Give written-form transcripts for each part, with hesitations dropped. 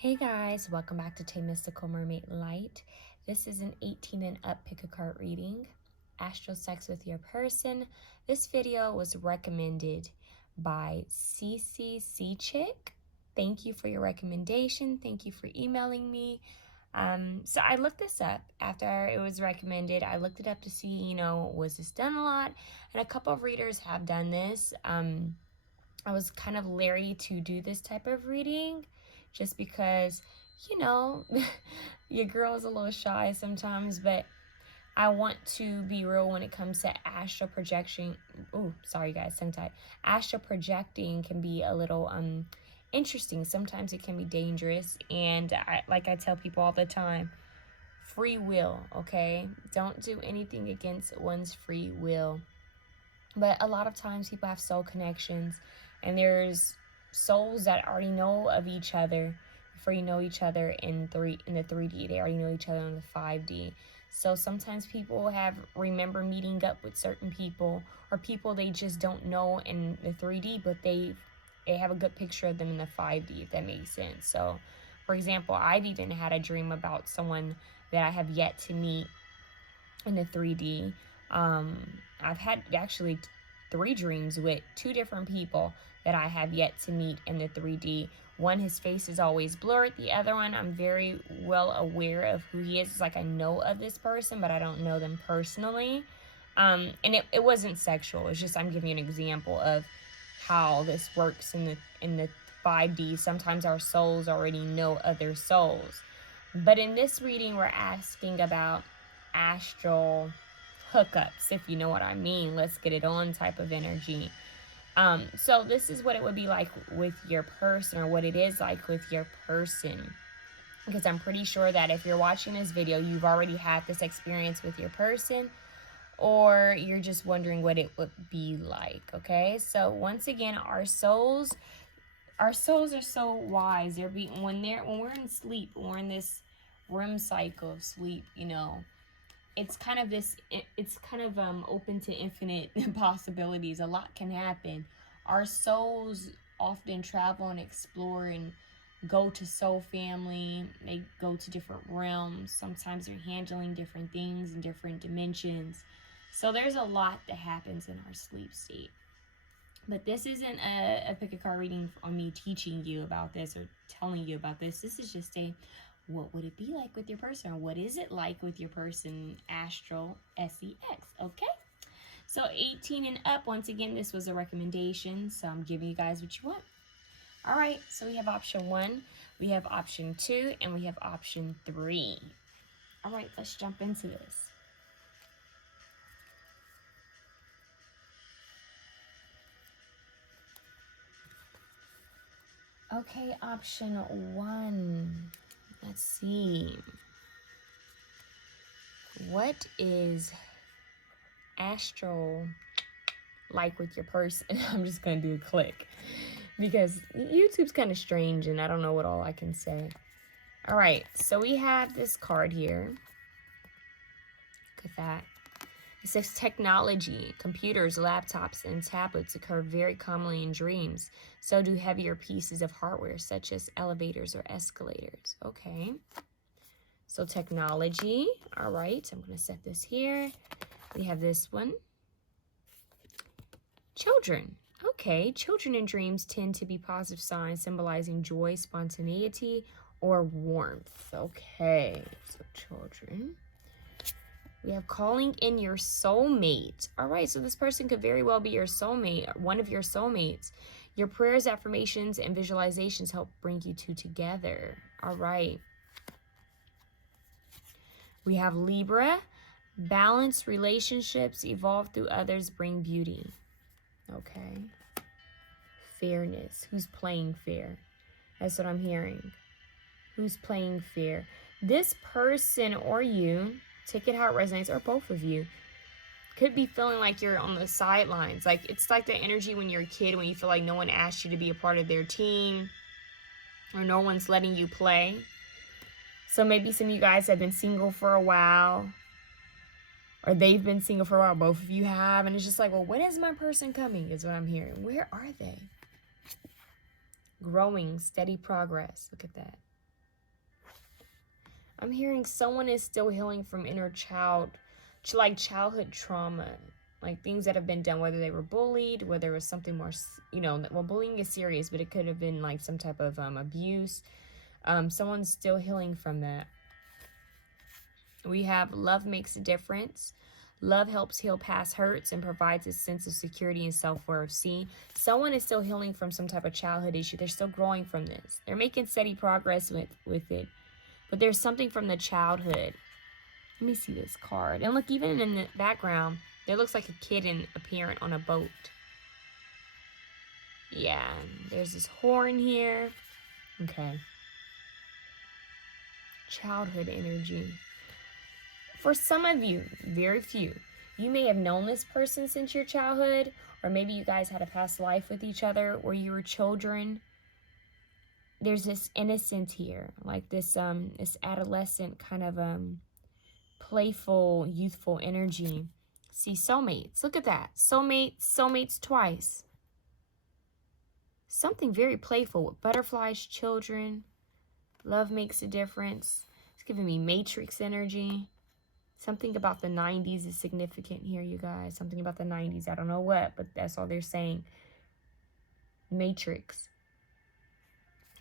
Hey guys, welcome back to TayMysticalMermaidLight. This is an 18 and up pick a card reading. Astral sex with your person. This video was recommended by CCC Chick. Thank you for your recommendation. Thank you for emailing me. So I looked this up after it was recommended. I looked it up to see, was this done a lot? And a couple of readers have done this. I was kind of leery to do this type of reading just because, your girl is a little shy sometimes, but I want to be real when it comes to astral projection. Oh, sorry guys, tongue tied. Astral projecting can be a little interesting. Sometimes it can be dangerous, and like I tell people all the time, free will, okay? Don't do anything against one's free will. But a lot of times people have soul connections, and there's souls that already know of each other before you know each other in the 3D. They already know each other in the 5D. So sometimes people remember meeting up with certain people, or people they just don't know in the 3D, but they have a good picture of them in the 5D, if that makes sense. So for example, I've even had a dream about someone that I have yet to meet in the 3D. I've had actually 3 dreams with 2 different people that I have yet to meet in the 3D. One, his face is always blurred. The other one, I'm very well aware of who he is. It's like I know of this person, but I don't know them personally. And it wasn't sexual. It's just I'm giving you an example of how this works in the 5D. Sometimes our souls already know other souls. But in this reading, we're asking about astral hookups, if you know what I mean. Let's get it on type of energy. So this is what it would be like with your person, or what it is like with your person, because I'm pretty sure that if you're watching this video, you've already had this experience with your person, or you're just wondering what it would be like. Okay, so once again, our souls are so wise. When we're in sleep, when we're in this REM cycle of sleep, it's kind of open to infinite possibilities. A lot can happen. Our souls often travel and explore and go to soul family. They go to different realms. Sometimes they're handling different things in different dimensions. So there's a lot that happens in our sleep state. But this isn't a pick a card reading on me teaching you about this or telling you about this. This is just what would it be like with your person? Or what is it like with your person? Astral SEX, okay? So 18 and up, once again, this was a recommendation, so I'm giving you guys what you want. All right, so we have option 1, we have option 2, and we have option 3. All right, let's jump into this. Okay, option 1. Let's see. What is astral like with your person? I'm just going to do a click because YouTube's kind of strange and I don't know what all I can say. All right, so we have this card here. Look at that. It says technology, computers, laptops, and tablets occur very commonly in dreams. So do heavier pieces of hardware such as elevators or escalators. Okay. So technology. All right. I'm going to set this here. We have this one. Children. Okay. Children in dreams tend to be positive signs symbolizing joy, spontaneity, or warmth. Okay. So children. We have calling in your soulmate. All right, so this person could very well be your soulmate, one of your soulmates. Your prayers, affirmations, and visualizations help bring you two together. All right. We have Libra. Balanced relationships evolve through others, bring beauty. Okay. Fairness. Who's playing fair? That's what I'm hearing. Who's playing fair? This person or you, take it how it resonates, or both of you, could be feeling like you're on the sidelines. Like, it's like the energy when you're a kid, when you feel like no one asked you to be a part of their team, or no one's letting you play. So maybe some of you guys have been single for a while, or they've been single for a while, both of you have, and it's just like, well, when is my person coming, is what I'm hearing. Where are they? Growing, steady progress. Look at that. I'm hearing someone is still healing from inner childhood trauma, like things that have been done, whether they were bullied, whether it was something more, well, bullying is serious, but it could have been like some type of abuse. Someone's still healing from that. We have love makes a difference. Love helps heal past hurts and provides a sense of security and self-worth. See, someone is still healing from some type of childhood issue. They're still growing from this. They're making steady progress with it. But there's something from the childhood. Let me see this card. And look, even in the background, there looks like a kid and a parent on a boat. Yeah, there's this horn here. Okay. Childhood energy. For some of you, very few, you may have known this person since your childhood, or maybe you guys had a past life with each other where you were children. There's this innocence here, like this adolescent kind of playful, youthful energy. See, soulmates. Look at that. Soulmates twice. Something very playful with butterflies, children. Love makes a difference. It's giving me Matrix energy. Something about the 90s is significant here, you guys. Something about the 90s. I don't know what, but that's all they're saying. Matrix.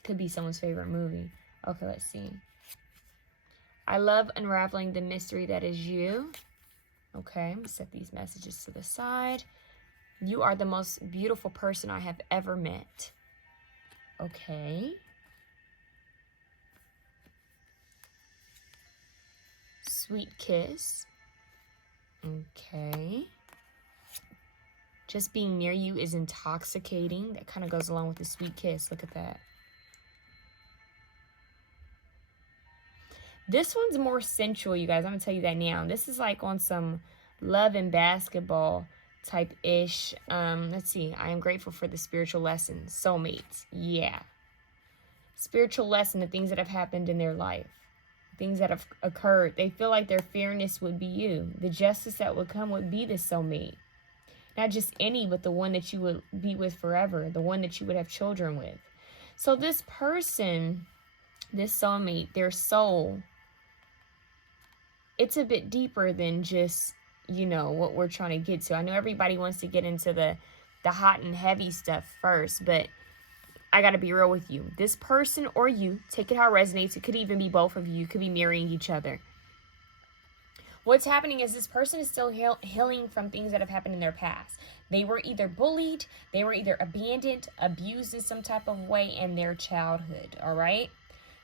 Could be someone's favorite movie. Okay, let's see. I love unraveling the mystery that is you. Okay, I'm going to set these messages to the side. You are the most beautiful person I have ever met. Okay. Sweet kiss. Okay. Just being near you is intoxicating. That kind of goes along with the sweet kiss. Look at that. This one's more sensual, you guys. I'm going to tell you that now. This is like on some love and basketball type-ish. Let's see. I am grateful for the spiritual lessons. Soulmates. Yeah. Spiritual lesson, the things that have happened in their life. Things that have occurred. They feel like their fairness would be you. The justice that would come would be the soulmate. Not just any, but the one that you would be with forever. The one that you would have children with. So this person, this soulmate, their soul, it's a bit deeper than just, what we're trying to get to. I know everybody wants to get into the hot and heavy stuff first, but I got to be real with you. This person or you, take it how it resonates. It could even be both of you. You could be marrying each other. What's happening is this person is still healing from things that have happened in their past. They were either bullied, they were either abandoned, abused in some type of way in their childhood, all right?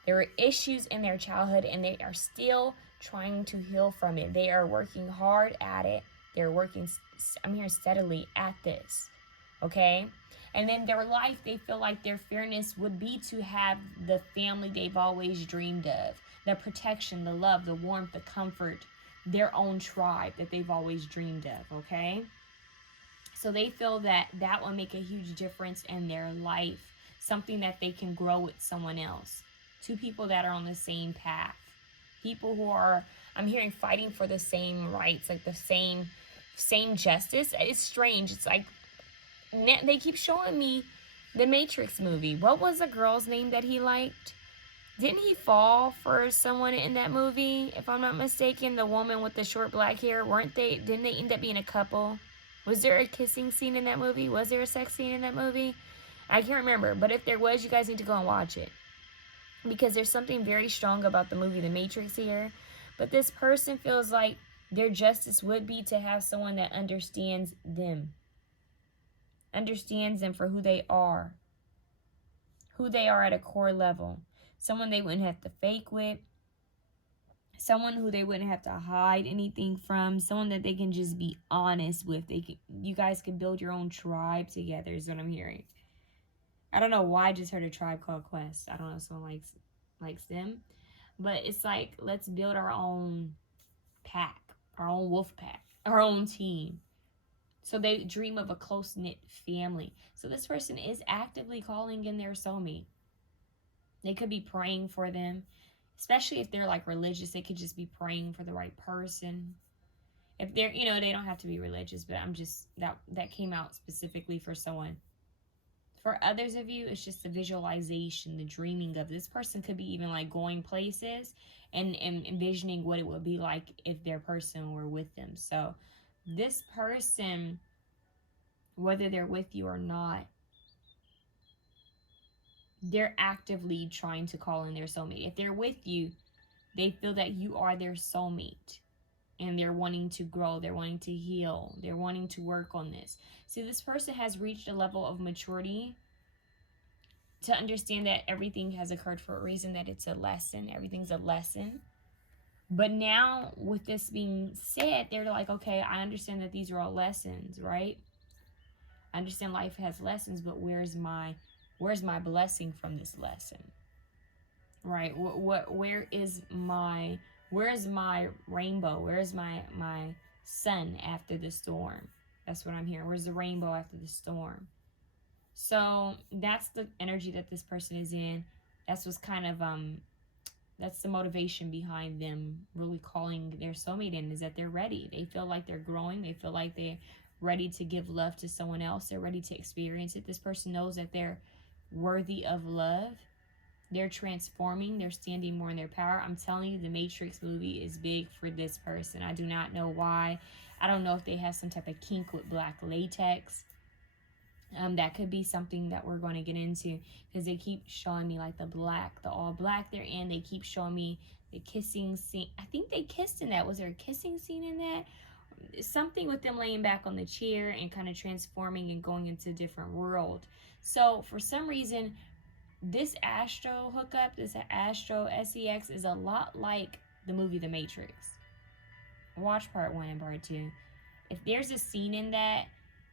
There were issues in their childhood, and they are still trying to heal from it. They are working hard at it. They're working, I'm here steadily at this, okay? And then their life, they feel like their fairness would be to have the family they've always dreamed of, the protection, the love, the warmth, the comfort, their own tribe that they've always dreamed of, okay? So they feel that that will make a huge difference in their life, something that they can grow with someone else. Two people that are on the same path. People who are, I'm hearing, fighting for the same rights, like the same justice. It's strange. It's like, they keep showing me the Matrix movie. What was the girl's name that he liked? Didn't he fall for someone in that movie? If I'm not mistaken, the woman with the short black hair, didn't they end up being a couple? Was there a kissing scene in that movie? Was there a sex scene in that movie? I can't remember, but if there was, you guys need to go and watch it. Because there's something very strong about the movie The Matrix here. But this person feels like their justice would be to have someone that understands them. Understands them for who they are. Who they are at a core level. Someone they wouldn't have to fake with. Someone who they wouldn't have to hide anything from. Someone that they can just be honest with. You guys can build your own tribe together is what I'm hearing. I don't know why I just heard a Tribe Called Quest. I don't know if someone likes them. But it's like, let's build our own pack. Our own wolf pack. Our own team. So they dream of a close-knit family. So this person is actively calling in their soulmate. They could be praying for them. Especially if they're like religious. They could just be praying for the right person. If they're, they don't have to be religious. But I'm just, that came out specifically for someone. For others of you, it's just the visualization, the dreaming of this person could be even like going places and envisioning what it would be like if their person were with them. So this person, whether they're with you or not, they're actively trying to call in their soulmate. If they're with you, they feel that you are their soulmate. And they're wanting to grow, they're wanting to heal, they're wanting to work on this. See, this person has reached a level of maturity to understand that everything has occurred for a reason, that it's a lesson, everything's a lesson. But now, with this being said, they're like, okay, I understand that these are all lessons, right? I understand life has lessons, but where's my blessing from this lesson? Right? Where is my rainbow? Where is my sun after the storm? That's what I'm hearing. Where's the rainbow after the storm? So that's the energy that this person is in. That's what's kind of that's the motivation behind them really calling their soulmate in, is that they're ready. They feel like they're growing. They feel like they're ready to give love to someone else. They're ready to experience it. This person knows that they're worthy of love. They're transforming. They're standing more in their power. I'm telling you, the Matrix movie is big for this person. I do not know why. I don't know if they have some type of kink with black latex. That could be something that we're going to get into, because they keep showing me like the all black they're in. They keep showing me the kissing scene. I think they kissed in that. Was there a kissing scene in that? Something with them laying back on the chair and kind of transforming and going into a different world. So for some reason, this Astral hookup, this Astral SEX, is a lot like the movie The Matrix. Watch part 1 and part 2. If there's a scene in that,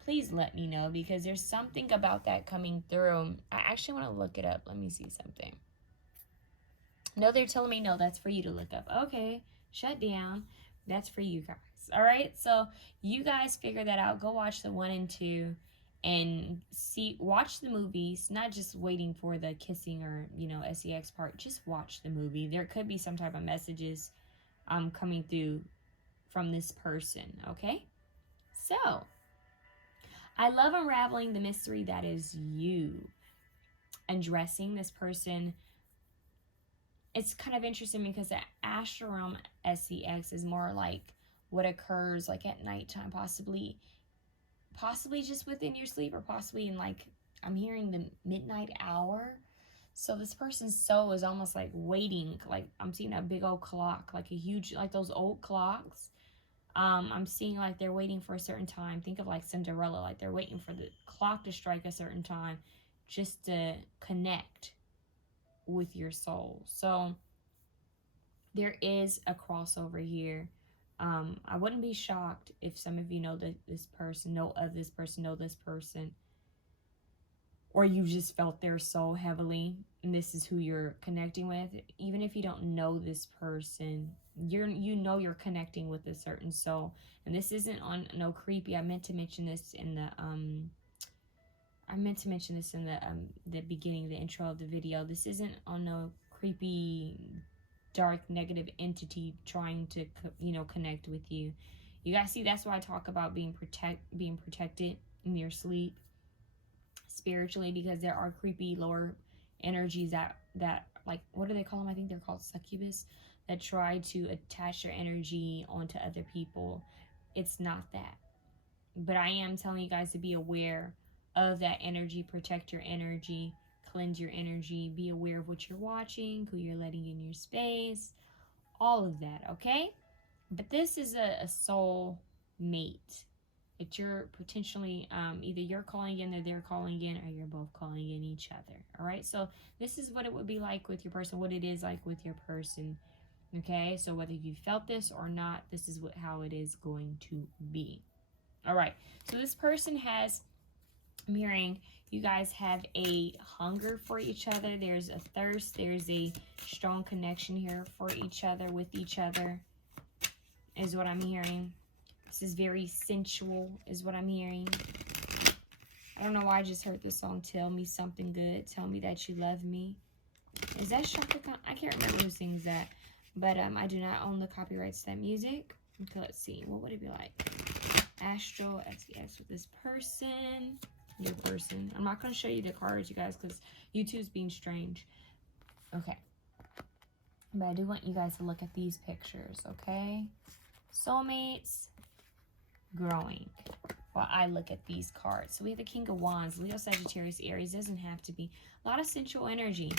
please let me know, because there's something about that coming through. I actually want to look it up. Let me see something. No, they're telling me no, that's for you to look up. Okay, shut down. That's for you guys. All right, so you guys figure that out. Go watch the 1 and 2 and watch the movies, not just waiting for the kissing or, SEX part. Just watch the movie. There could be some type of messages coming through from this person, okay? So, I love unraveling the mystery that is you. Undressing this person. It's kind of interesting because the astral realm SEX is more like what occurs like at nighttime, possibly just within your sleep, or possibly in like, I'm hearing the midnight hour. So this person's soul is almost like waiting, like I'm seeing a big old clock, like a huge, like those old clocks. I'm seeing like they're waiting for a certain time. Think of like Cinderella, like they're waiting for the clock to strike a certain time just to connect with your soul. So there is a crossover here. I wouldn't be shocked if some of you know that this person, know this person, or you just felt their soul heavily, and this is who you're connecting with. Even if you don't know this person, you're connecting with a certain soul. And this isn't on no creepy. I meant to mention this in the the beginning, the intro of the video. This isn't on no creepy, dark, negative entity trying to connect with you. You guys see, that's why I talk about being protected in your sleep spiritually, because there are creepy lower energies that like, what do they call them? I think they're called succubus, that try to attach their energy onto other people. It's not that. But I am telling you guys to be aware of that energy, protect your energy, cleanse your energy, be aware of what you're watching, who you're letting in your space, all of that, okay? But this is a soul mate. That you're potentially, either you're calling in or they're calling in, or you're both calling in each other, all right? So this is what it would be like with your person, what it is like with your person, okay? So whether you felt this or not, this is how it is going to be. All right, so this person has, I'm hearing you guys have a hunger for each other. There's a thirst. There's a strong connection here for each other, with each other, is what I'm hearing. This is very sensual, is what I'm hearing. I don't know why I just heard the song, Tell Me Something Good. Tell me that you love me. Is that Shaka Khan? I can't remember who sings that. But I do not own the copyrights to that music. Okay, let's see. What would it be like? Astral SEX with this person. your person. I'm not going to show you the cards, you guys, because YouTube's being strange. Okay. But I do want you guys to look at these pictures, okay? Soulmates growing. While I look at these cards. So we have the King of Wands, Leo, Sagittarius, Aries. Doesn't have to be. A lot of sensual energy.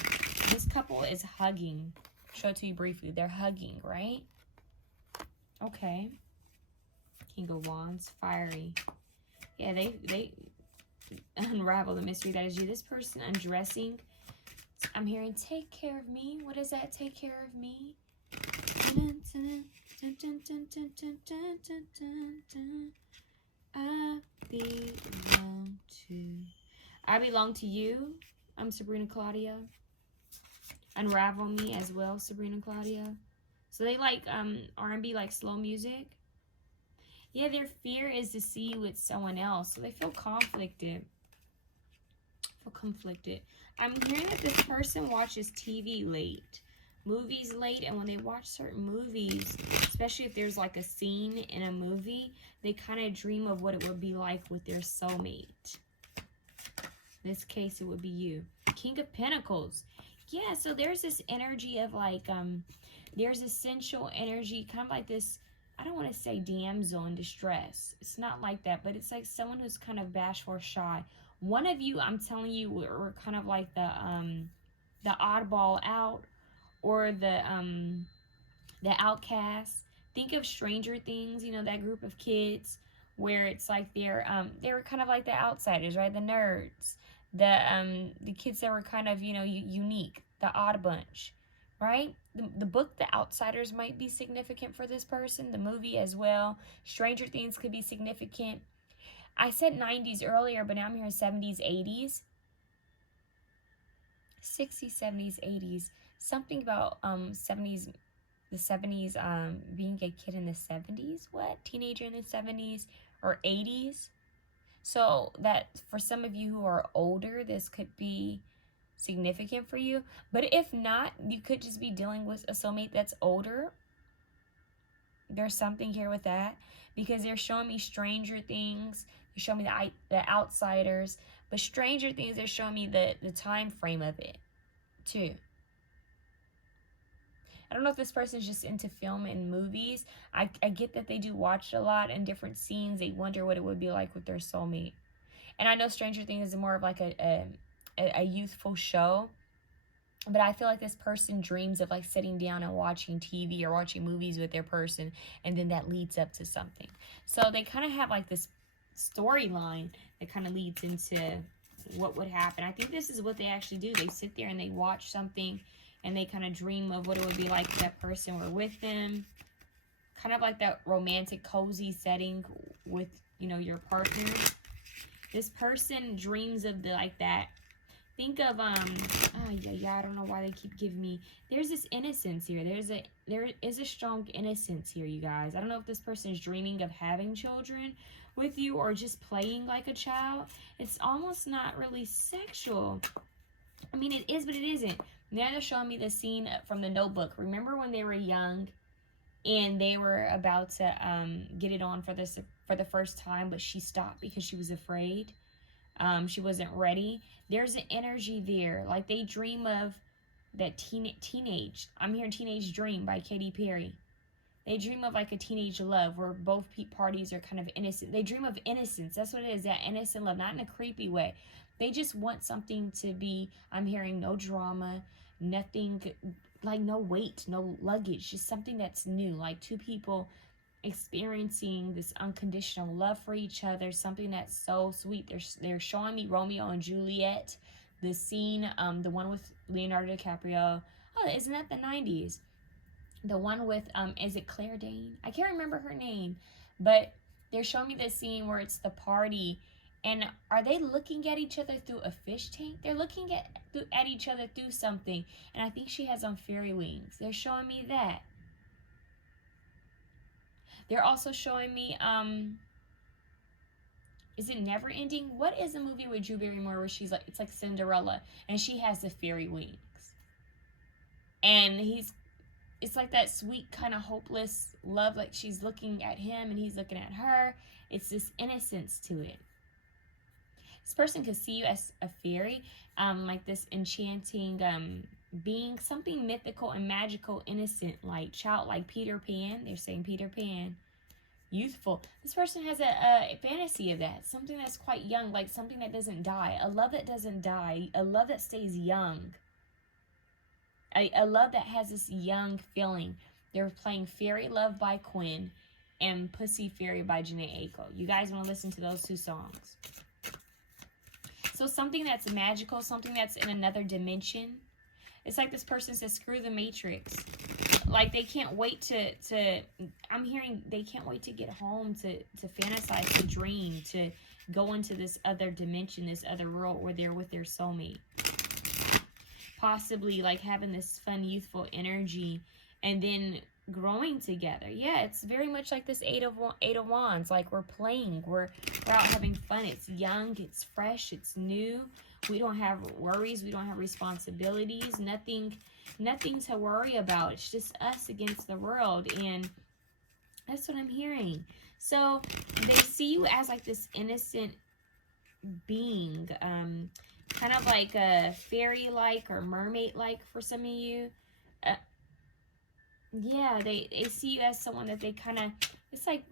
This couple is hugging. Show it to you briefly. They're hugging, right? Okay. King of Wands, fiery. Yeah, they unravel the mystery that is you. This person undressing. I'm hearing, take care of me. What is that? Take care of me. I belong to you. I'm Sabrina Claudia. Unravel me as well, Sabrina Claudia. So they like R&B, like slow music. Yeah, their fear is to see you with someone else. So they feel conflicted. I'm hearing that this person watches TV late. Movies late, and when they watch certain movies, especially if there's like a scene in a movie, they kind of dream of what it would be like with their soulmate. In this case, it would be you. King of Pentacles. Yeah, so there's this energy of like, there's essential energy, kind of like this, I don't want to say damsel in distress. It's not like that, but it's like someone who's kind of bashful or shy. One of you, I'm telling you, were kind of like the oddball out, or the outcast. Think of Stranger Things, you know, that group of kids where it's like they were kind of like the outsiders, right? The nerds, the kids that were kind of, you know, unique, the odd bunch, right? The book The Outsiders might be significant for this person. The movie as well. Stranger Things could be significant. I said 90s earlier, but now I'm hearing 70s, 80s. 60s, 70s, 80s. Something about 70s, the 70s, being a kid in the 70s. What? Teenager in the 70s or 80s. So that for some of you who are older, this could be significant for you. But if not, you could just be dealing with a soulmate that's older. There's something here with that, because they're showing me Stranger Things. They're showing me the Outsiders. But Stranger Things, they're showing me the time frame of it too. I don't know if this person's just into film and movies. I get that they do watch a lot and different scenes. They wonder what it would be like with their soulmate. And I know Stranger Things is more of like a youthful show. But I feel like this person dreams of like sitting down and watching TV or watching movies with their person, and then that leads up to something. So they kind of have like this storyline that kind of leads into what would happen. I think this is what they actually do. They sit there and they watch something, and they kind of dream of what it would be like if that person were with them. Kind of like that romantic, cozy setting with, you know, your partner. This person dreams of like that. Think of, I don't know why they keep giving me, there's this innocence here. There is a strong innocence here, you guys. I don't know if this person is dreaming of having children with you or just playing like a child. It's almost not really sexual. I mean, it is, but it isn't. Now they're showing me the scene from The Notebook. Remember when they were young and they were about to get it on for the first time, but she stopped because she was afraid. She wasn't ready. There's an energy there. Like they dream of that teenage. I'm hearing Teenage Dream by Katy Perry. They dream of like a teenage love where both parties are kind of innocent. They dream of innocence. That's what it is, that innocent love, not in a creepy way. They just want something to be, I'm hearing no drama, nothing, like no weight, no luggage, just something that's new. Like two people experiencing this unconditional love for each other, something that's so sweet. They're showing me Romeo and Juliet, the scene, the one with Leonardo DiCaprio. Oh, isn't that the 90s? The one with is it Claire Danes? I can't remember her name, but they're showing me this scene where it's the party, and are they looking at each other through a fish tank? They're looking at each other through something, and I think she has on fairy wings. They're showing me that. They're also showing me, is it Never Ending? What is the movie with Drew Barrymore where she's like, it's like Cinderella, and she has the fairy wings? And it's like that sweet kind of hopeless love, like she's looking at him and he's looking at her. It's this innocence to it. This person could see you as a fairy, like this enchanting being, something mythical and magical, innocent, like childlike Peter Pan. They're saying Peter Pan. Youthful. This person has a fantasy of that. Something that's quite young, like something that doesn't die. A love that doesn't die. A love that stays young. A love that has this young feeling. They're playing Fairy Love by Quinn and Pussy Fairy by Janae Aiko. You guys want to listen to those two songs. So something that's magical, something that's in another dimension. It's like this person says, screw the Matrix. Like they can't wait to I'm hearing they can't wait to get home, to fantasize, to dream, to go into this other dimension, this other world where they're with their soulmate. Possibly like having this fun, youthful energy and then growing together. Yeah, it's very much like this Eight of Wands. Like we're playing, we're out having fun. It's young, it's fresh, it's new. We don't have worries, we don't have responsibilities, nothing to worry about. It's just us against the world, and that's what I'm hearing. So they see you as like this innocent being, kind of like a fairy-like or mermaid-like for some of you. Yeah, they see you as someone that they kind of, it's like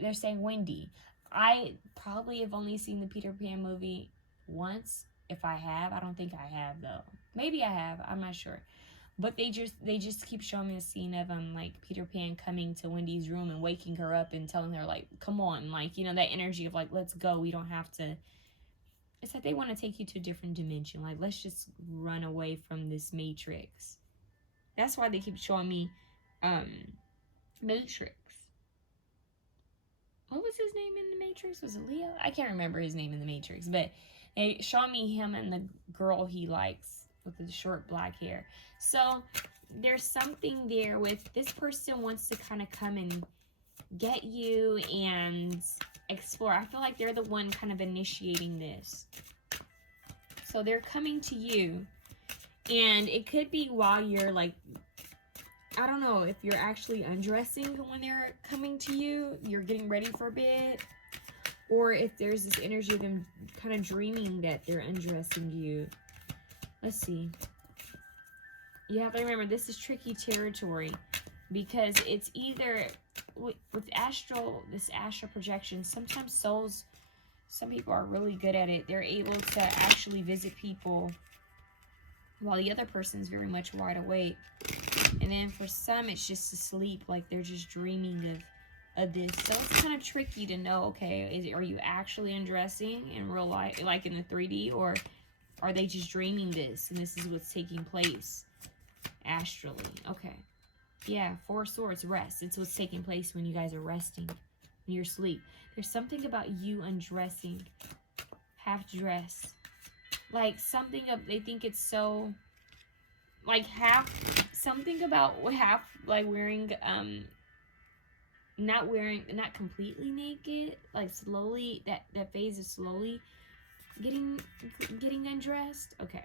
they're saying Wendy. I probably have only seen the Peter Pan movie once. If I have, I don't think I have though. Maybe I have, I'm not sure. But they just keep showing me a scene of like Peter Pan coming to Wendy's room and waking her up and telling her like, come on, like, you know, that energy of like, let's go, we don't have to. It's like they want to take you to a different dimension. Like, let's just run away from this matrix. That's why they keep showing me Matrix. What was his name in the Matrix? Was it Leo? I can't remember his name in the Matrix, but they show me him and the girl he likes with the short black hair. So there's something there with this person wants to kind of come and get you and explore. I feel like they're the one kind of initiating this. So they're coming to you, and it could be while you're like, I don't know if you're actually undressing when they're coming to you, you're getting ready for bed, or if there's this energy of them kind of dreaming that they're undressing you. Let's see. You have to remember, this is tricky territory because it's either with this astral projection, sometimes souls, some people are really good at it. They're able to actually visit people while the other person's very much wide awake. And then for some, it's just asleep, like they're just dreaming of this. So it's kind of tricky to know, okay, are you actually undressing in real life, like in the 3D, or are they just dreaming this and this is what's taking place astrally? Okay. Yeah, Four of Swords, rest. It's what's taking place when you guys are resting, when you're asleep. There's something about you undressing, half dressed. Like something of, they think it's so, like half, something about half, like wearing, not completely naked, like slowly, that phase is slowly getting undressed. Okay.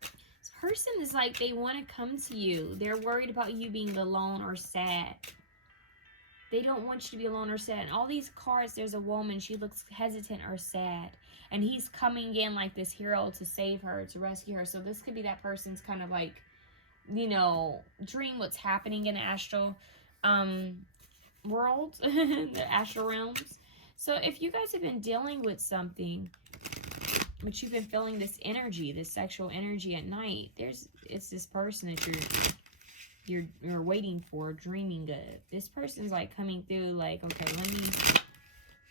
This person is like, they want to come to you. They're worried about you being alone or sad. They don't want you to be alone or sad. And all these cards, there's a woman, she looks hesitant or sad. And he's coming in like this hero to save her, to rescue her. So this could be that person's kind of like, you know, dream what's happening in the astral world, the astral realms. So if you guys have been dealing with something, but you've been feeling this energy, this sexual energy at night, it's this person that you're waiting for, dreaming of. This person's like coming through like, okay,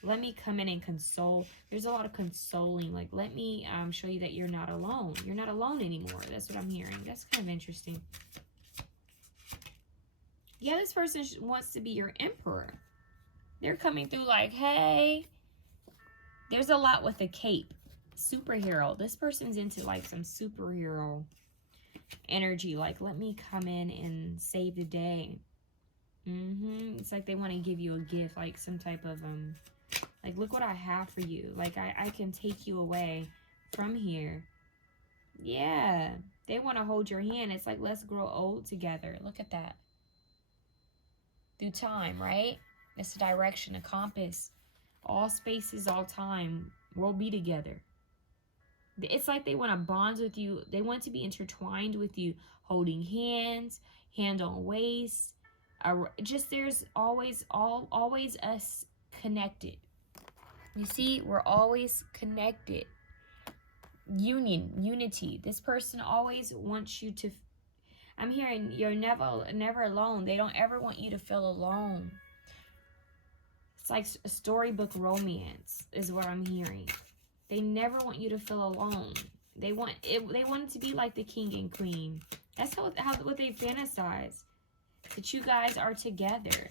let me come in and console. There's a lot of consoling. Like, let me show you that you're not alone. You're not alone anymore. That's what I'm hearing. That's kind of interesting. Yeah, this person wants to be your emperor. They're coming through like, hey, there's a lot with a cape. Superhero. This person's into like some superhero energy. Like, let me come in and save the day. It's like they want to give you a gift, like some type of like, look what I have for you. Like, I can take you away from here. Yeah, they want to hold your hand. It's like, let's grow old together. Look at that. Through time, right? It's a direction, a compass. All spaces, all time. We'll be together. It's like they want to bond with you. They want to be intertwined with you, holding hands, hand on waist. Just there's always us connected. You see, we're always connected. Unity. This person always wants you to. I'm hearing you're never alone. They don't ever want you to feel alone. It's like a storybook romance is what I'm hearing. They never want you to feel alone. They want it. They want it to be like the king and queen. That's what they fantasize. That you guys are together.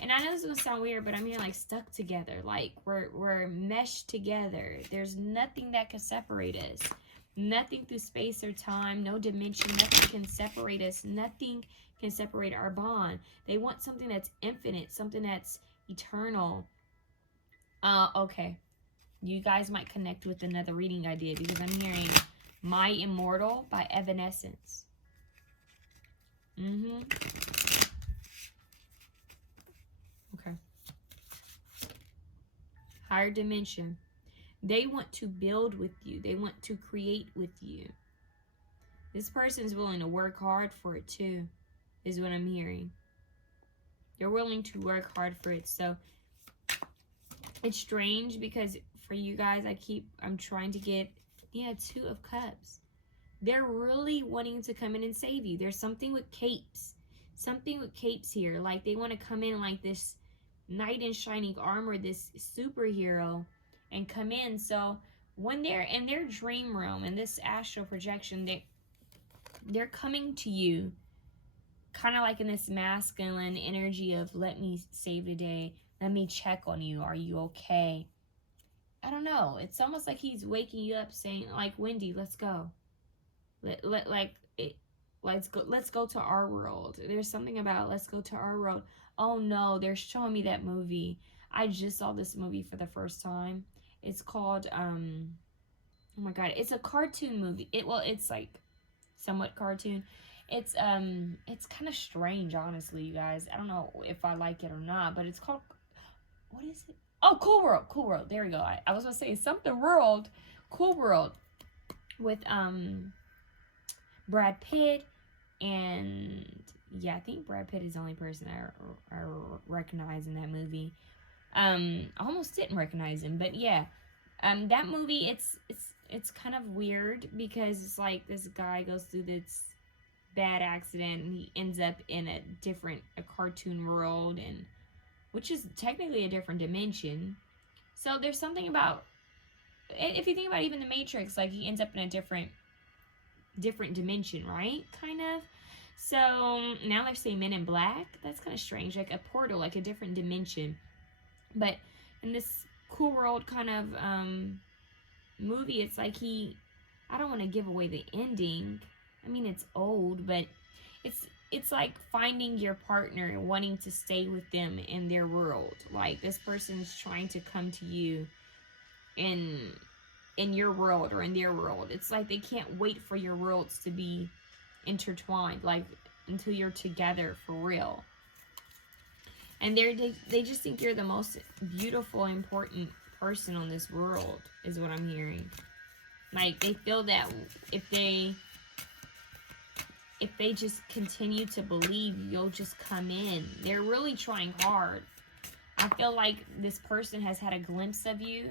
And I know this is gonna sound weird, but I'm hearing like stuck together. Like we're meshed together. There's nothing that can separate us. Nothing through space or time, no dimension, nothing can separate us. Nothing can separate our bond. They want something that's infinite, something that's eternal. Okay. You guys might connect with another reading idea because I'm hearing My Immortal by Evanescence. Okay. Higher dimension. They want to build with you. They want to create with you. This person's willing to work hard for it too, is what I'm hearing. They're willing to work hard for it. So it's strange because for you guys, I'm trying to get, yeah, 2 of Cups. They're really wanting to come in and save you. There's something with capes. Something with capes here. Like they want to come in like this knight in shining armor, this superhero, and come in. So when they're in their dream room, in this astral projection, they're coming to you kind of like in this masculine energy of let me save the day. Let me check on you. Are you okay? I don't know. It's almost like he's waking you up saying, like, Wendy, let's go. Let's go to our world. There's something about let's go to our world. Oh no, they're showing me that movie. I just saw this movie for the first time. It's called oh my god, it's a cartoon movie. It's like somewhat cartoon. It's kind of strange, honestly, you guys. I don't know if I like it or not, but it's called, what is it? Oh, Cool World. Cool World. There we go. I was gonna say something world. Cool World with Brad Pitt, and yeah, I think Brad Pitt is the only person I recognize in that movie. I almost didn't recognize him, but yeah, that movie, it's kind of weird because it's like this guy goes through this bad accident and he ends up in a cartoon world, and which is technically a different dimension. So there's something about, if you think about even the Matrix, like he ends up in a different dimension, right? Kind of. So now they're saying Men in Black. That's kind of strange, like a portal, like a different dimension. But in this Cool World kind of movie, it's like I don't want to give away the ending. I mean, it's old, but it's like finding your partner and wanting to stay with them in their world. Like this person is trying to come to you in your world or in their world. It's like they can't wait for your worlds to be intertwined, like until you're together for real. And they just think you're the most beautiful, important person on this world, is what I'm hearing. Like they feel that if they just continue to believe, you'll just come in. They're really trying hard. I feel like this person has had a glimpse of you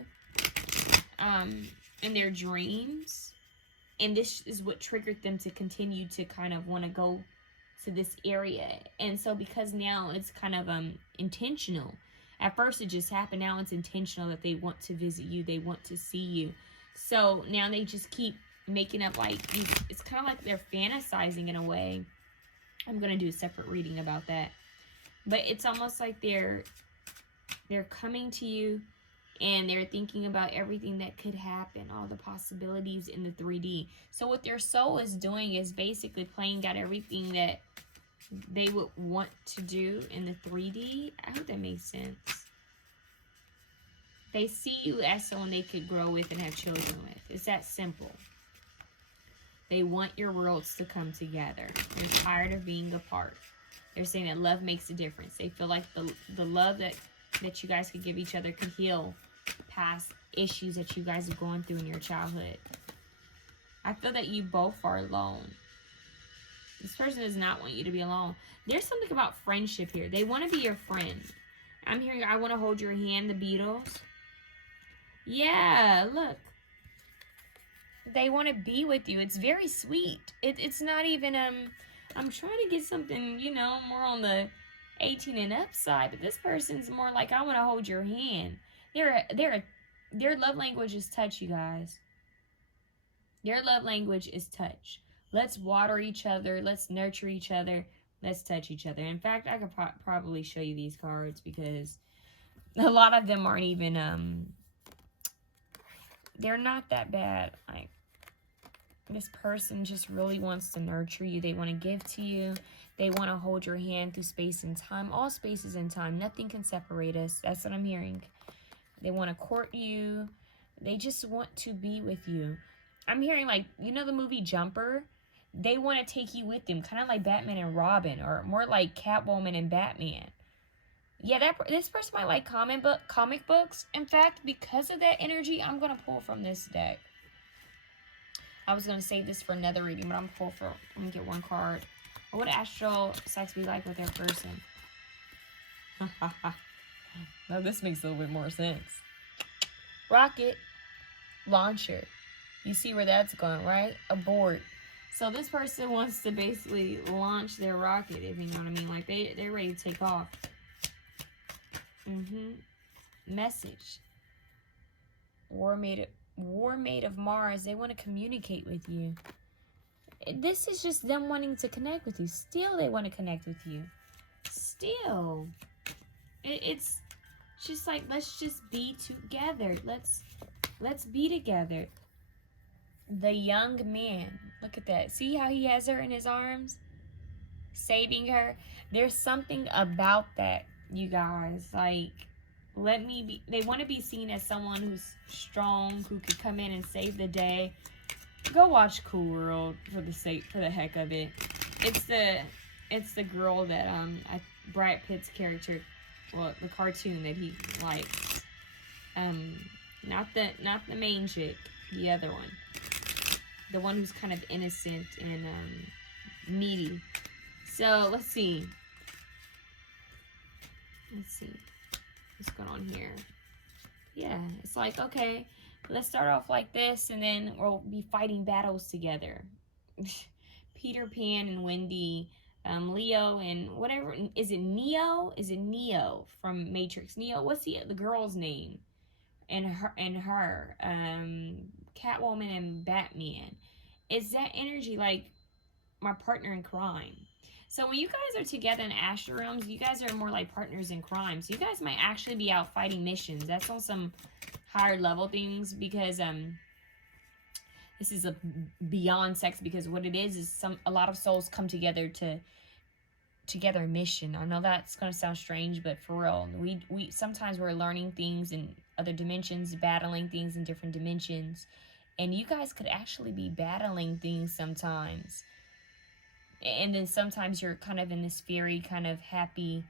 in their dreams, and this is what triggered them to continue to kind of want to go to this area. And so because now it's kind of intentional. At first it just happened, now it's intentional that they want to visit you, they want to see you. So now they just keep making up like these, it's kind of like they're fantasizing in a way. I'm gonna do a separate reading about that, but it's almost like they're coming to you and they're thinking about everything that could happen, all the possibilities in the 3D. So what their soul is doing is basically playing out everything that they would want to do in the 3D. I hope that makes sense. They see you as someone they could grow with and have children with. It's that simple. They want your worlds to come together. They're tired of being apart. They're saying that love makes a difference. They feel like the love that you guys could give each other could heal past issues that you guys have gone through in your childhood. I feel that you both are alone. This person does not want you to be alone. There's something about friendship here. They want to be your friend. I'm hearing, I want to hold your hand, the Beatles. Yeah, look. They want to be with you. It's very sweet. It's not even, I'm trying to get something, you know, more on the 18 and up side, but this person's more like, I want to hold your hand. Their love language is touch, you guys. Their love language is touch. Let's water each other. Let's nurture each other. Let's touch each other. In fact, I could probably show you these cards because a lot of them aren't even, they're not that bad. Like, this person just really wants to nurture you. They want to give to you. They want to hold your hand through space and time. All spaces and time. Nothing can separate us. That's what I'm hearing. They want to court you. They just want to be with you. I'm hearing, like, you know the movie Jumper? They want to take you with them. Kind of like Batman and Robin. Or more like Catwoman and Batman. Yeah, this person might like comic books. In fact, because of that energy, I'm going to pull from this deck. I was going to save this for another reading, but I'm going to get one card. What would astral sex be like with their person? Now this makes a little bit more sense. Rocket launcher. You see where that's going, right? Abort. So this person wants to basically launch their rocket, if you know what I mean. Like they're ready to take off. Message. War made of Mars. They want to communicate with you. This is just them wanting to connect with you. Still, they want to connect with you. Still. It's just like, let's just be together. Let's be together. The young man. Look at that. See how he has her in his arms? Saving her. There's something about that, you guys. Like, they want to be seen as someone who's strong, who could come in and save the day. Go watch Cool World for the heck of it. It's the girl that Brad Pitt's character, well, the cartoon that he likes. Not the main chick, the other one. The one who's kind of innocent and needy. So let's see. What's going on here? Yeah, it's like, okay, let's start off like this, and then we'll be fighting battles together. Peter Pan and Wendy, Leo and whatever. Is it Neo? Is it Neo from Matrix? Neo. What's the girl's name? And her. Catwoman and Batman. Is that energy like my partner in crime? So when you guys are together in astral realms, you guys are more like partners in crime. So you guys might actually be out fighting missions. That's on some higher level things, because this is a beyond sex, because what it is a lot of souls come together together mission. I know that's gonna sound strange, but for real, we sometimes we're learning things in other dimensions, battling things in different dimensions, and you guys could actually be battling things sometimes. And then sometimes you're kind of in this fairy kind of happy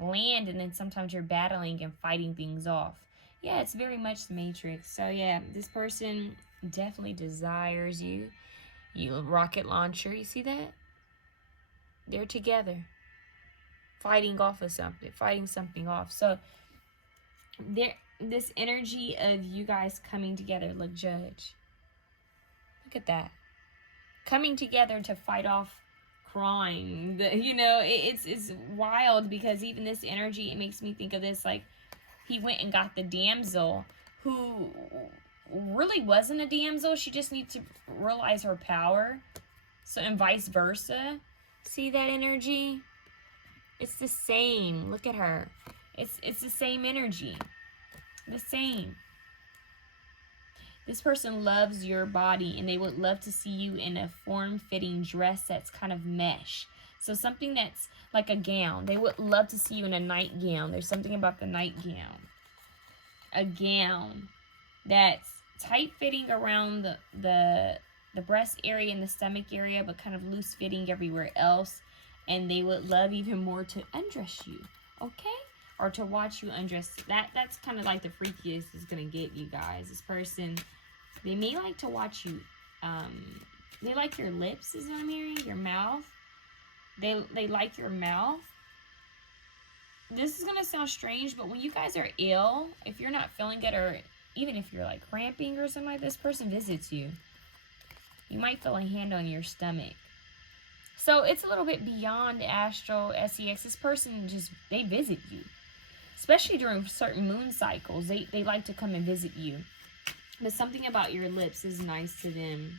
land, and then sometimes you're battling and fighting things off. Yeah, it's very much the Matrix. So yeah, this person definitely desires you. You rocket launcher, you see that? They're together. Fighting off of something, fighting something off. So this energy of you guys coming together, look, Judge. Look at that. Coming together to fight off crime. It's wild, because even this energy, it makes me think of this, like, he went and got the damsel who really wasn't a damsel. She just needs to realize her power. So, and vice versa. See that energy? It's the same. Look at her. It's the same energy. The same. This person loves your body, and they would love to see you in a form-fitting dress that's kind of mesh. So something that's like a gown. They would love to see you in a nightgown. There's something about the nightgown. A gown that's tight-fitting around the breast area and the stomach area, but kind of loose-fitting everywhere else. And they would love even more to undress you. Okay? or to watch you undress. That's kind of like the freakiest it's gonna get, you guys. This person, they may like to watch you. They like your lips, is what I'm hearing. Your mouth. They like your mouth. This is gonna sound strange, but when you guys are ill, if you're not feeling good, or even if you're like cramping or something like this, person visits you. You might feel a hand on your stomach. So it's a little bit beyond astral sex. This person just, they visit you. Especially during certain moon cycles. They like to come and visit you. But something about your lips is nice to them.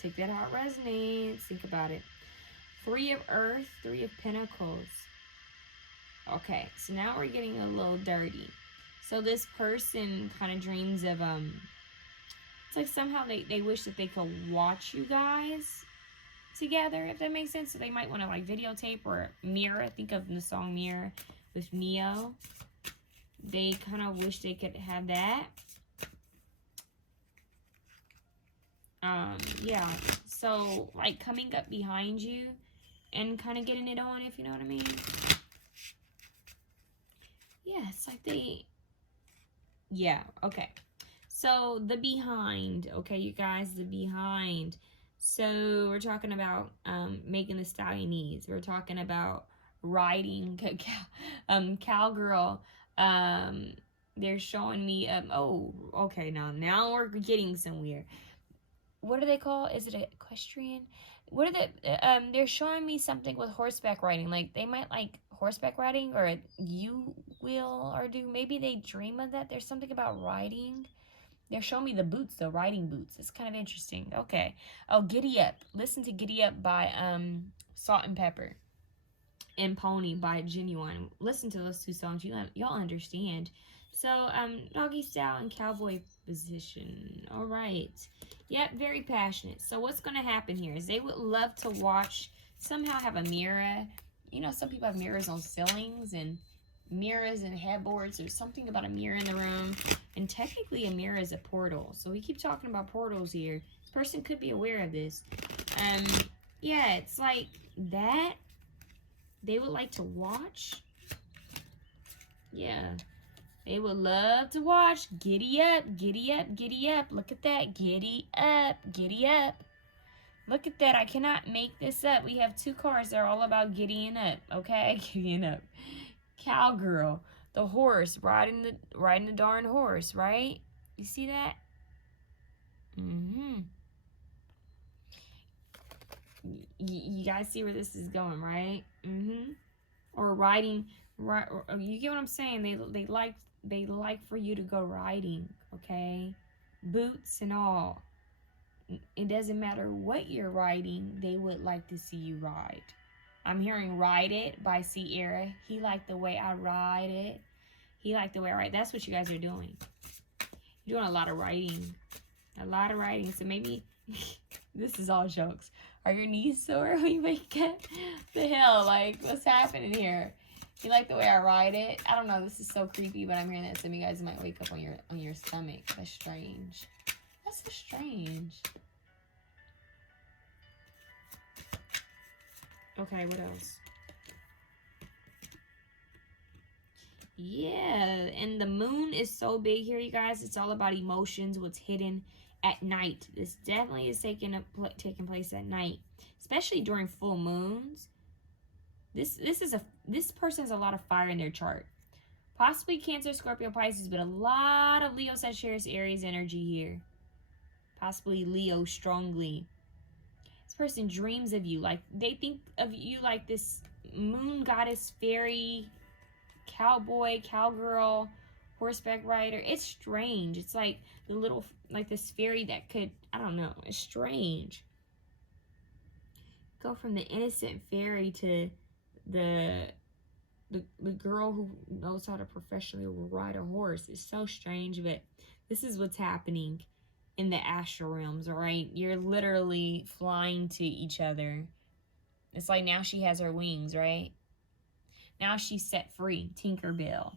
Take that how it resonates. Think about it. 3 of Earth, 3 of Pentacles. Okay, so now we're getting a little dirty. So this person kind of dreams of, it's like somehow they wish that they could watch you guys together, if that makes sense. So they might want to like videotape or mirror. Think of the song Mirror with Neo. They kind of wish they could have that. Yeah, so like coming up behind you and kind of getting it on, if you know what I mean. Yeah, it's like they, yeah, okay. So the behind, okay, you guys, the behind. So we're talking about making the stallion knees. We're talking about riding cowgirl. They're showing me oh, okay, now we're getting somewhere. What do they call? Is it equestrian? What are the they're showing me something with horseback riding. Like they might like horseback riding, or you will or do. Maybe they dream of that. There's something about riding. They're showing me the boots though, riding boots. It's kind of interesting. Okay. Oh, Giddy Up. Listen to Giddy Up by Salt and Pepper and Pony by Genuine. Listen to those 2 songs. Y'all understand. So doggy style and cowboy position. All right. Yep, very passionate. So what's going to happen here is they would love to watch, somehow have a mirror. You know, some people have mirrors on ceilings and mirrors and headboards. There's something about a mirror in the room. And technically a mirror is a portal. So we keep talking about portals here. This person could be aware of this. Yeah, it's like that. They would like to watch. Yeah. They would love to watch. Giddy up, giddy up, giddy up. Look at that. Giddy up, giddy up. Look at that. I cannot make this up. We have 2 cards that are all about giddying up. Okay? Giddying up. Cowgirl. The horse. Riding the darn horse, right? You see that? You guys see where this is going, right? Or riding, right? You get what I'm saying? They like for you to go riding, okay? Boots and all. It doesn't matter what you're riding, they would like to see you ride. I'm hearing Ride It by Sierra. He liked the way I ride it. He liked the way I ride. That's what you guys are doing. You're doing a lot of riding. A lot of riding. So maybe, this is all jokes. Are your knees sore when you wake up? The hell, like, what's happening here? You like the way I ride it? I don't know, this is so creepy, but I'm hearing that some of you guys might wake up on your stomach. That's strange. That's so strange. Okay, what else? Yeah, and the moon is so big here, you guys. It's all about emotions, what's hidden at night. This definitely is taking place at night, especially during full moons. This person has a lot of fire in their chart. Possibly Cancer, Scorpio, Pisces, but a lot of Leo, Sagittarius, Aries energy here. Possibly Leo strongly. This person dreams of you. Like, they think of you like this moon goddess, fairy, cowboy, cowgirl, horseback rider. It's strange. It's like the little, like this fairy that could, I don't know. It's strange. Go from the innocent fairy to the girl who knows how to professionally ride a horse. Is so strange, but this is what's happening in the astral realms, all right? You're literally flying to each other. It's like now she has her wings, right? Now she's set free. Tinkerbell.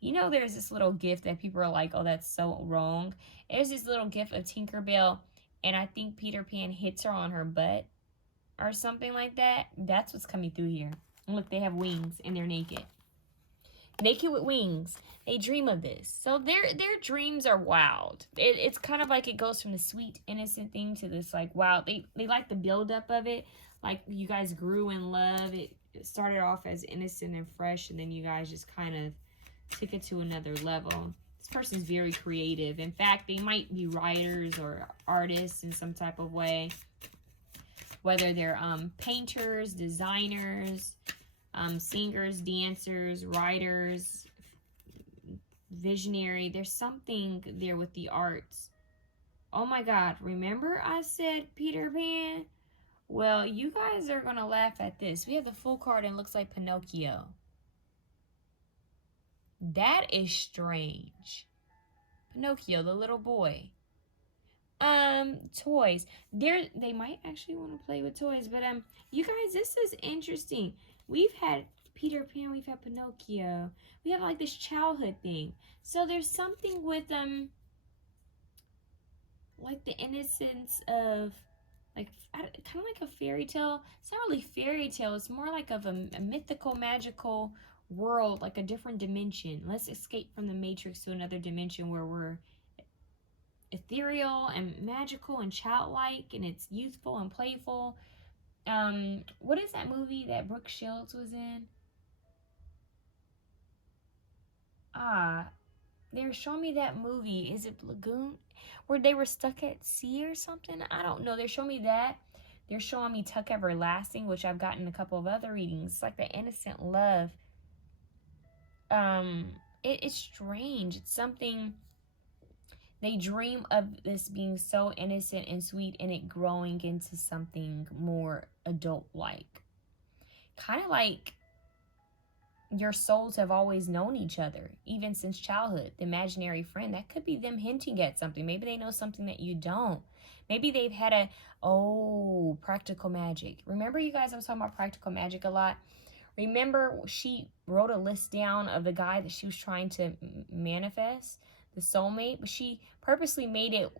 You know, there's this little gift that people are like, oh, that's so wrong. There's this little gift of Tinkerbell, and I think Peter Pan hits her on her butt or something like that. That's what's coming through here. Look, they have wings and they're naked. Naked with wings. They dream of this. So their dreams are wild. It's kind of like it goes from the sweet, innocent thing to this like wild. They like the buildup of it. Like you guys grew in love. It started off as innocent and fresh, and then you guys just kind of took it to another level. This person's very creative. In fact, they might be writers or artists in some type of way. Whether they're painters, designers, singers, dancers, writers, visionary. There's something there with the arts. Oh my God, remember I said Peter Pan? Well, you guys are going to laugh at this. We have the full card and it looks like Pinocchio. That is strange. Pinocchio, the little boy. Toys. They might actually want to play with toys, but you guys, this is interesting. We've had Peter Pan, we've had Pinocchio. We have like this childhood thing. So there's something with like the innocence of like kind of like a fairy tale. It's not really fairy tale. It's more like of a mythical, magical world, like a different dimension. Let's escape from the Matrix to another dimension where we're ethereal and magical and childlike, and it's youthful and playful. What is that movie that Brooke Shields was in? They're showing me that movie. Is it Lagoon? Where they were stuck at sea or something? I don't know. They're showing me that. They're showing me Tuck Everlasting, which I've gotten a couple of other readings. It's like the innocent love. It's strange. It's something. They dream of this being so innocent and sweet and it growing into something more adult-like. Kind of like your souls have always known each other, even since childhood. The imaginary friend, that could be them hinting at something. Maybe they know something that you don't. Maybe they've had practical magic. Remember, you guys, I was talking about practical magic a lot. Remember, she wrote a list down of the guy that she was trying to manifest, the soulmate, but she purposely made it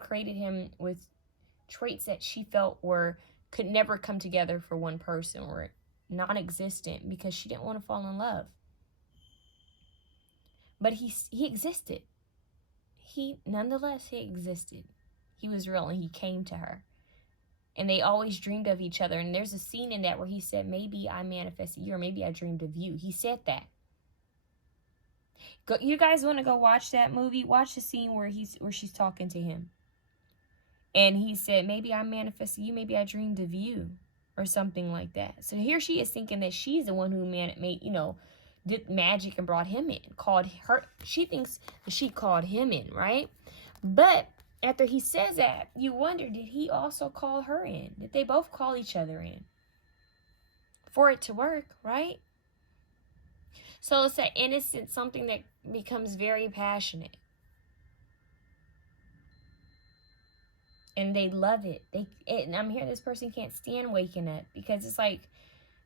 created him with traits that she felt could never come together for one person, or non-existent, because she didn't want to fall in love. But he existed. Nonetheless, he existed. He was real and he came to her. And they always dreamed of each other. And there's a scene in that where he said, maybe I manifested you, or maybe I dreamed of you. He said that. You guys want to go watch that movie? Watch the scene where she's talking to him. And he said, maybe I manifested you, maybe I dreamed of you, or something like that. So here she is thinking that she's the one who did magic and brought him in. She thinks that she called him in, right? But after he says that, you wonder, did he also call her in? Did they both call each other in? For it to work, right? So it's that innocent something that becomes very passionate. And they love it. And I'm hearing this person can't stand waking up, because it's like,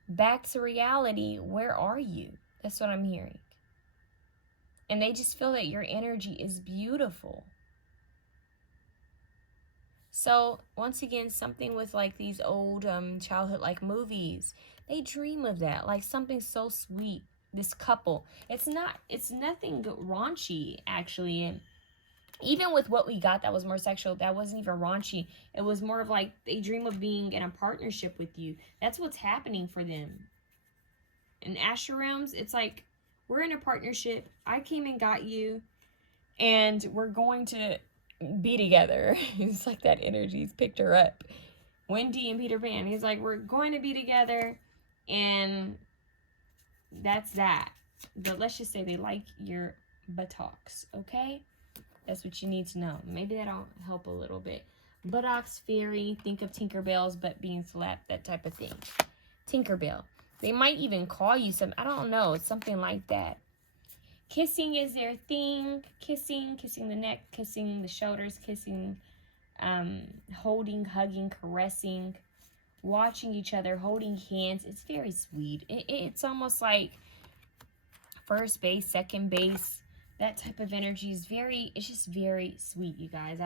back to reality, where are you? That's what I'm hearing. And they just feel that your energy is beautiful. So once again, something with like these old childhood like movies, they dream of that, like something so sweet. This couple, it's nothing raunchy actually, and even with what we got that was more sexual, that wasn't even raunchy. It was more of like they dream of being in a partnership with you. That's what's happening for them. In Astral realms, it's like, we're in a partnership. I came and got you, and we're going to be together. It's like that energy's picked her up. Wendy and Peter Pan. He's like, we're going to be together, and that's that. But let's just say they like your buttocks, okay? That's what you need to know. Maybe that'll help a little bit. Buttocks, fairy, think of Tinkerbells, but being slapped, that type of thing. Tinkerbell. They might even call you some, I don't know, it's something like that. Kissing is their thing. Kissing the neck, kissing the shoulders, kissing, holding, hugging, caressing, watching each other, holding hands. It's very sweet. It's almost like first base, second base. That type of energy is it's just very sweet, you guys.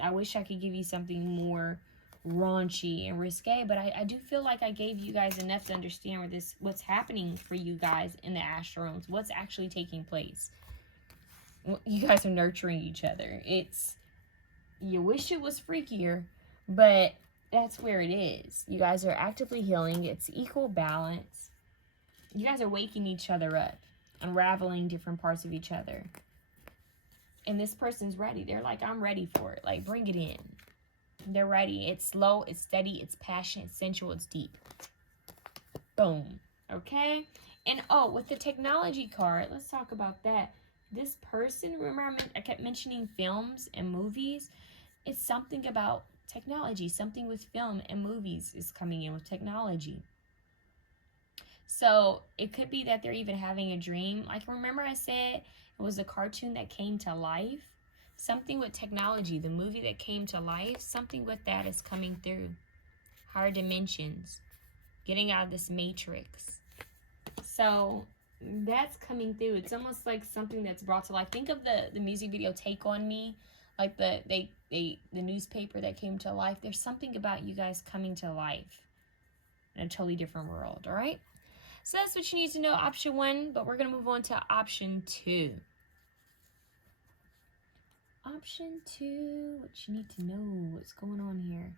I wish I could give you something more raunchy and risque, but I do feel like I gave you guys enough to understand what's happening for you guys in the astral realms, what's actually taking place. You guys are nurturing each other. You wish it was freakier, but that's where it is. You guys are actively healing. It's equal balance. You guys are waking each other up, unraveling different parts of each other. And this person's ready. They're like, I'm ready for it. Like, bring it in. They're ready. It's slow, it's steady, it's passionate, it's sensual, it's deep. Boom. Okay? And oh, with the technology card, let's talk about that. This person, remember I kept mentioning films and movies? It's something about technology. Something with film and movies is coming in with technology. So it could be that they're even having a dream. Like, remember I said it was a cartoon that came to life? Something with technology, the movie that came to life, something with that is coming through. Higher dimensions, getting out of this matrix. So that's coming through. It's almost like something that's brought to life. Think of the music video Take On Me, like the newspaper that came to life. There's something about you guys coming to life in a totally different world, all right? So that's what you need to know, option 1, but we're going to move on to option 2. Option 2, what you need to know, what's going on here.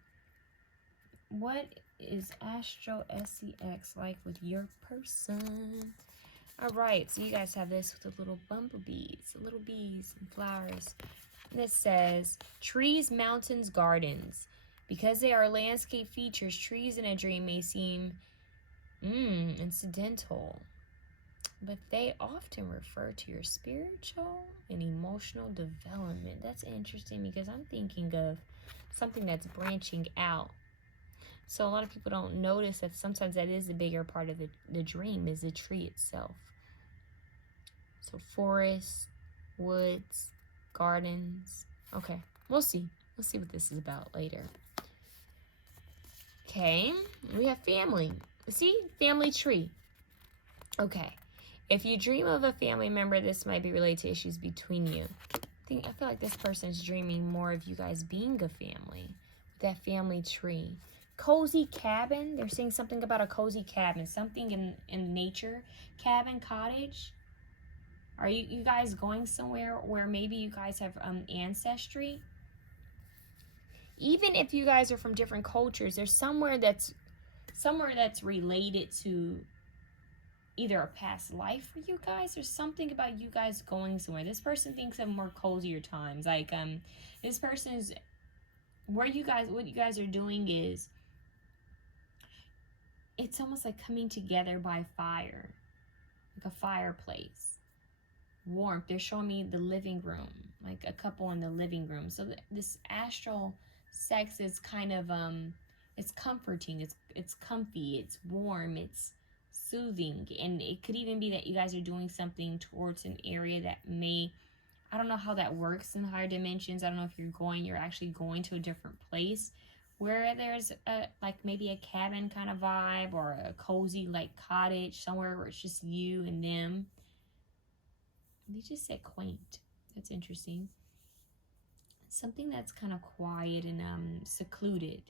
What is Astral SCX like with your person? All right, so you guys have this with the little bumblebees, little bees and flowers. And it says, trees, mountains, gardens. Because they are landscape features, trees in a dream may seem incidental, but they often refer to your spiritual and emotional development. That's interesting because I'm thinking of something that's branching out. So a lot of people don't notice that sometimes that is the bigger part of the dream, is the tree itself. So forests, woods, gardens. Okay, we'll see. We'll see what this is about later. Okay, we have family. See? Family tree. Okay. If you dream of a family member, this might be related to issues between you. I feel like this person's dreaming more of you guys being a family. That family tree. Cozy cabin. They're saying something about a cozy cabin. Something in nature. Cabin, cottage. Are you guys going somewhere where maybe you guys have ancestry? Even if you guys are from different cultures, there's somewhere that's related to either a past life for you guys or something about you guys going somewhere. This person thinks of more cozier times. Like this person is what you guys are doing is, it's almost like coming together by fire, like a fireplace, warmth. They're showing me the living room, like a couple in the living room. So this astral sex is kind of it's comforting, it's comfy, it's warm, it's soothing. And it could even be that you guys are doing something towards an area that may, I don't know how that works in higher dimensions. I don't know if you're actually going to a different place where there's like maybe a cabin kind of vibe, or a cozy like cottage somewhere where it's just you and them. They just said quaint. That's interesting. Something that's kind of quiet and secluded.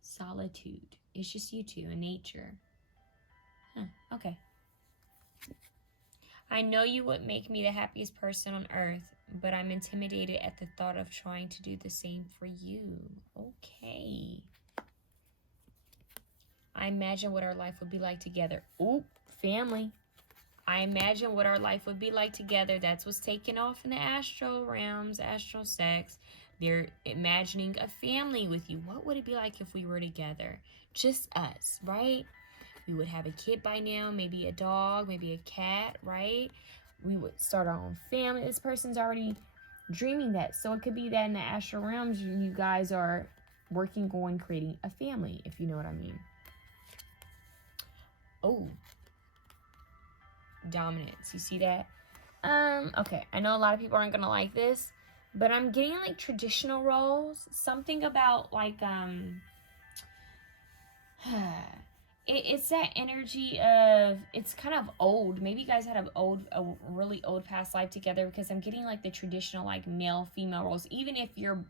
Solitude. It's just you two in nature. Okay. I know you would make me the happiest person on earth, but I'm intimidated at the thought of trying to do the same for you. Okay. I imagine what our life would be like together. Oop, family. I imagine what our life would be like together. That's what's taking off in the astral realms, astral sex. They're imagining a family with you. What would it be like if we were together? Just us, right? We would have a kid by now, maybe a dog, maybe a cat, right? We would start our own family. This person's already dreaming that. So it could be that in the astral realms, you guys are working on creating a family, if you know what I mean. Oh. Dominance. You see that? Okay. I know a lot of people aren't going to like this, but I'm getting like traditional roles. Something about like, it's that energy of, it's kind of old. Maybe you guys had a really old past life together, because I'm getting like the traditional like male female roles. Even if you're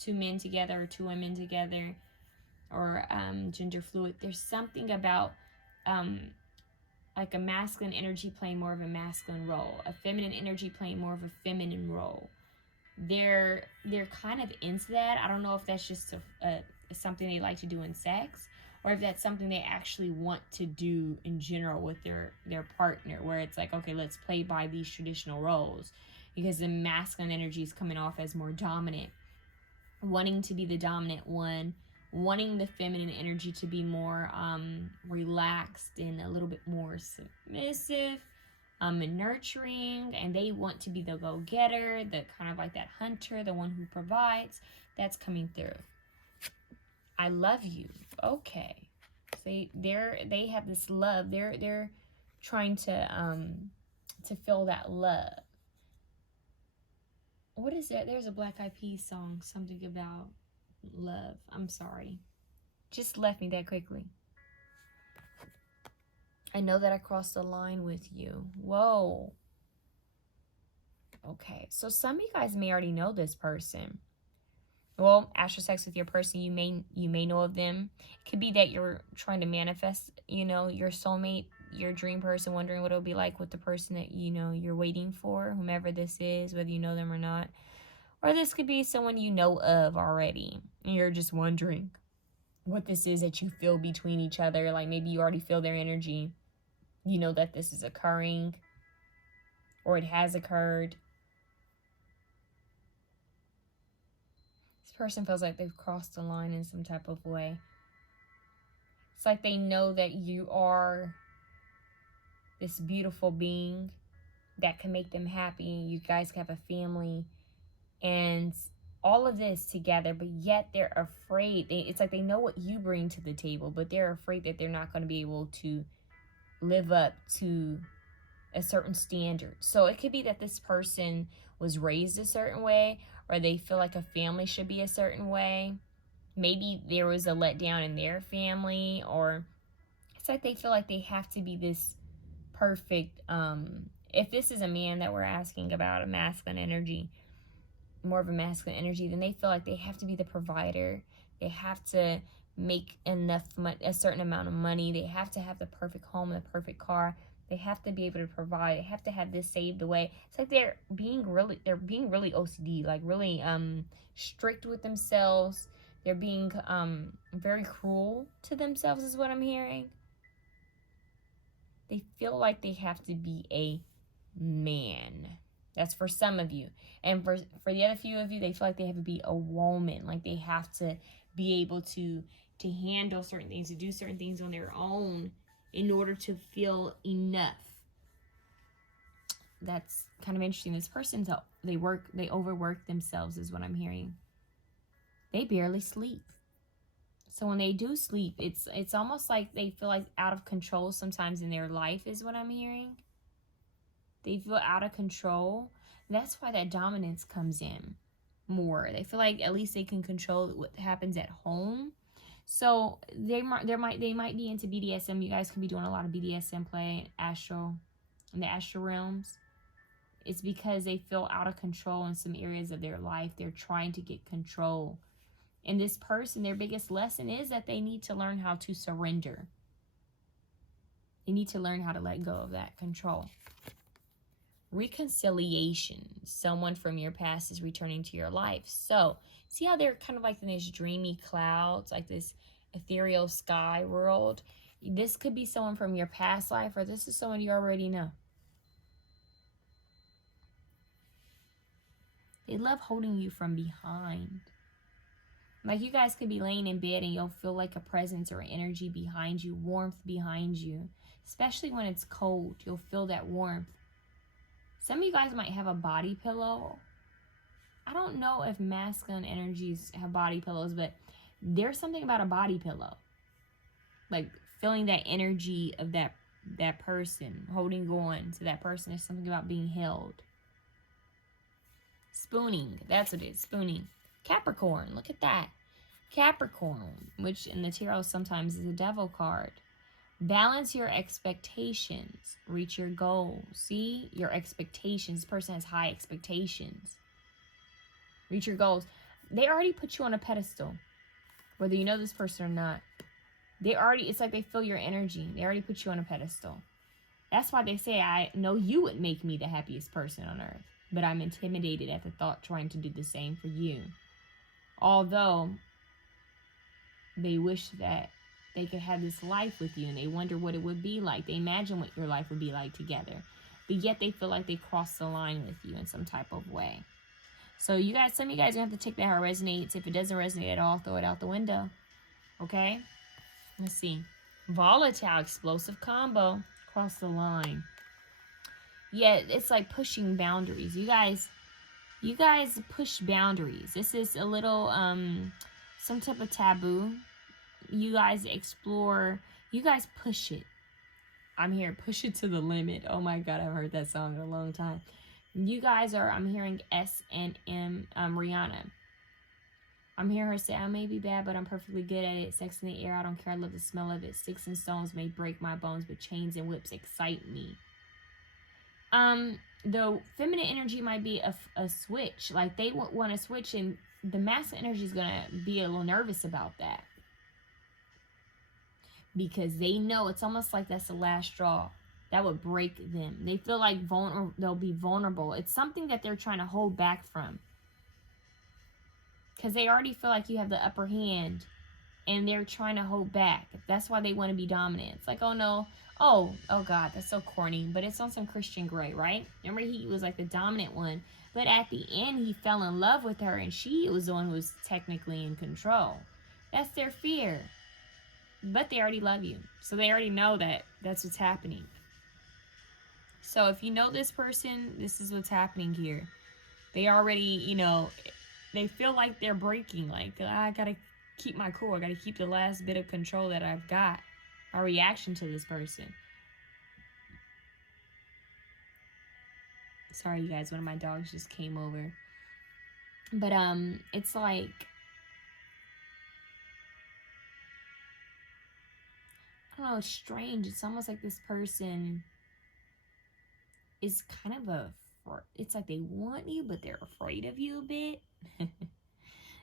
two men together or two women together, or gender fluid. There's something about like a masculine energy playing more of a masculine role, a feminine energy playing more of a feminine role. They're kind of into that. I don't know if that's just something they like to do in sex, or if that's something they actually want to do in general with their partner, where it's like, okay, let's play by these traditional roles, because the masculine energy is coming off as more dominant, wanting to be the dominant one, wanting the feminine energy to be more relaxed and a little bit more submissive and nurturing, and they want to be the go-getter, the kind of like that hunter, the one who provides. That's coming through. I love you. Okay. They have this love. They're trying to feel that love. What is it? There's a Black Eyed Peas song, something about love. I'm sorry. Just left me that quickly. I know that I crossed the line with you. Whoa. Okay, so some of you guys may already know this person. Well, astral sex with your person, you may know of them. It could be that you're trying to manifest, you know, your soulmate, your dream person, wondering what it'll be like with the person that, you know, you're waiting for, whomever this is, whether you know them or not. Or this could be someone you know of already, and you're just wondering what this is that you feel between each other. Like maybe you already feel their energy. You know that this is occurring, or it has occurred. This person feels like they've crossed the line in some type of way. It's like they know that you are this beautiful being that can make them happy. You guys have a family and all of this together, but yet they're afraid. It's like they know what you bring to the table, but they're afraid that they're not going to be able to live up to a certain standard. So it could be that this person was raised a certain way, or they feel like a family should be a certain way. Maybe there was a letdown in their family, or it's like they feel like they have to be this perfect. If this is a man that we're asking about, a masculine energy, more of a masculine energy, then they feel like they have to be the provider. They have to make enough money, a certain amount of money. They have to have the perfect home, the perfect car. They have to be able to provide. They have to have this saved away. It's like they're being really OCD, like really strict with themselves. They're being very cruel to themselves is what I'm hearing. They feel like they have to be a man. That's for some of you. And for the other few of you, they feel like they have to be a woman. Like they have to be able to handle certain things, to do certain things on their own in order to feel enough. That's kind of interesting. This person, they overwork themselves is what I'm hearing. They barely sleep. So when they do sleep, it's almost like they feel like out of control sometimes in their life is what I'm hearing. They feel out of control. That's why that dominance comes in more. They feel like at least they can control what happens at home. So they might be into BDSM. You guys could be doing a lot of BDSM play in the astral realms. It's because they feel out of control in some areas of their life. They're trying to get control. And this person, their biggest lesson is that they need to learn how to surrender. They need to learn how to let go of that control. Reconciliation. Someone from your past is returning to your life. So see how they're kind of like in these dreamy clouds, like this ethereal sky world. This could be someone from your past life, or this is someone you already know. They love holding you from behind. Like you guys could be laying in bed and you'll feel like a presence or energy behind you, warmth behind you. Especially when it's cold, you'll feel that warmth. Some of you guys might have a body pillow. I don't know if masculine energies have body pillows, but there's something about a body pillow. Like feeling that energy of that person, holding on to that person. There's something about being held. Spooning, that's what it is, spooning. Capricorn, look at that. Capricorn, which in the tarot sometimes is a devil card. Balance your expectations. Reach your goals. See? Your expectations. This person has high expectations. Reach your goals. they already put you on a pedestal, whether you know this person or not. It's like they feel your energy. They already put you on a pedestal. That's why they say, I know you would make me the happiest person on earth, but I'm intimidated at the thought trying to do the same for you. Although they wish that they could have this life with you, and they wonder what it would be like. They imagine what your life would be like together, but yet they feel like they crossed the line with you in some type of way. So you guys, some of you guys are going to have to take that how it resonates. If it doesn't resonate at all, throw it out the window. Okay? Let's see. Volatile, explosive combo. Cross the line. Yeah, it's like pushing boundaries. You guys push boundaries. This is a little, some type of taboo. You guys explore. You guys push it. I'm here. Push it to the limit. Oh my God, I haven't heard that song in a long time. You guys are, I'm hearing S&M, Rihanna. I'm hearing her say, I may be bad, but I'm perfectly good at it. Sex in the air, I don't care. I love the smell of it. Sticks and stones may break my bones, but chains and whips excite me. The feminine energy might be a switch. Like they want to switch, and the masculine energy is going to be a little nervous about that. Because they know it's almost like that's the last straw. That would break them. They feel like they'll be vulnerable. It's something that they're trying to hold back from. Because they already feel like you have the upper hand. And they're trying to hold back. That's why they want to be dominant. It's like, oh no. Oh God, that's so corny. But it's on some Christian Grey, right? Remember, he was like the dominant one. But at the end, he fell in love with her. And she was the one who was technically in control. That's their fear. But they already love you. So they already know that that's what's happening. So if you know this person, this is what's happening here. They already, you know, they feel like they're breaking. Like, I gotta keep my cool. I gotta keep the last bit of control that I've got. A reaction to this person. Sorry, you guys. One of my dogs just came over. But, it's like, I don't know, it's strange. It's almost like this person is kind of it's like they want you, but they're afraid of you a bit.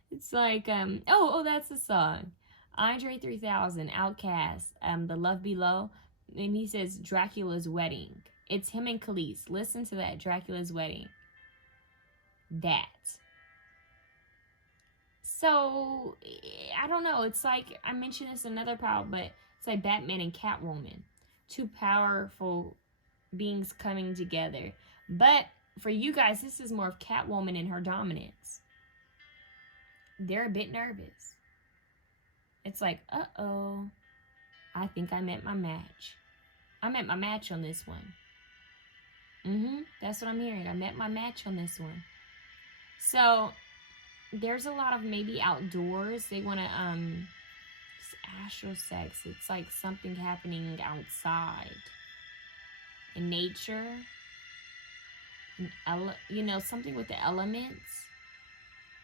It's like, that's the song. Andre 3000, Outcast, The Love Below. And he says, Dracula's Wedding. It's him and Khalees. Listen to that, Dracula's Wedding. That. So, I don't know. It's like, I mentioned this in another power, but it's like Batman and Catwoman. Two powerful beings coming together. But for you guys, this is more of Catwoman and her dominance. They're a bit nervous. It's like, uh-oh, I think I met my match. I met my match on this one. That's what I'm hearing. I met my match on this one. So there's a lot of maybe outdoors. They want to, astral sex. It's like something happening outside. In nature. You know, something with the elements.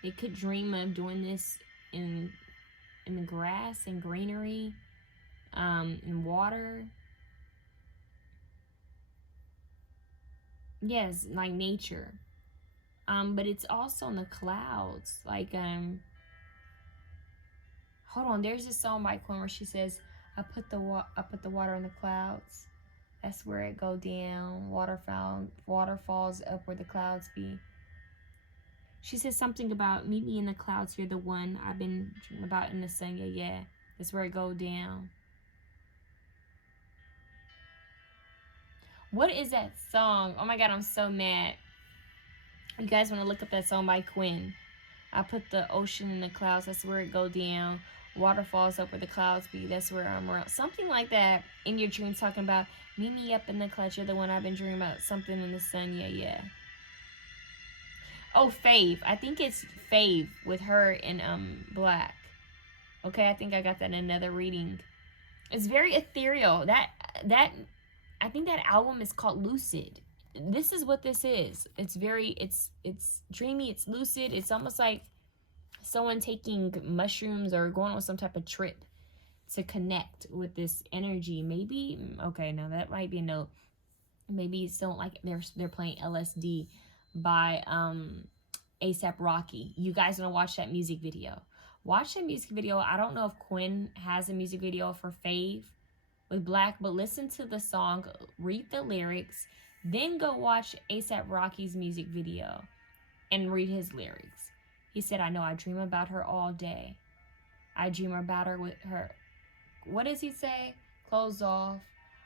They could dream of doing this in the grass and greenery, in water. Yes, like nature. But it's also in the clouds. Like, hold on. There's this song by Queen where she says, I put the water in the clouds. That's where it go down. Water falls up where the clouds be. She says something about, meet me in the clouds, you're the one I've been dreaming about in the sun. Yeah. That's where it go down. What is that song? Oh my God, I'm so mad. You guys want to look up that song by Quinn. I put the ocean in the clouds. That's where it go down. Water falls up where the clouds be. That's where I'm around. Something like that in your dreams, talking about, meet me up in the clouds. You're the one I've been dreaming about. Something in the sun. Yeah. Oh, Fave. I think it's Fave with her in black. Okay, I think I got that in another reading. It's very ethereal. I think that album is called Lucid. This is what this is. It's dreamy, it's lucid. It's almost like someone taking mushrooms or going on some type of trip to connect with this energy. Maybe, okay, now that might be a note. Maybe it's don't like they're playing LSD by ASAP Rocky. You guys want to watch that music video. Watch that music video. I don't know if Quinn has a music video for Fave with Black, but listen to the song, read the lyrics, then go watch ASAP Rocky's music video and read his lyrics. He said, I know I dream about her all day. I dream about her with her. What does he say? Clothes off.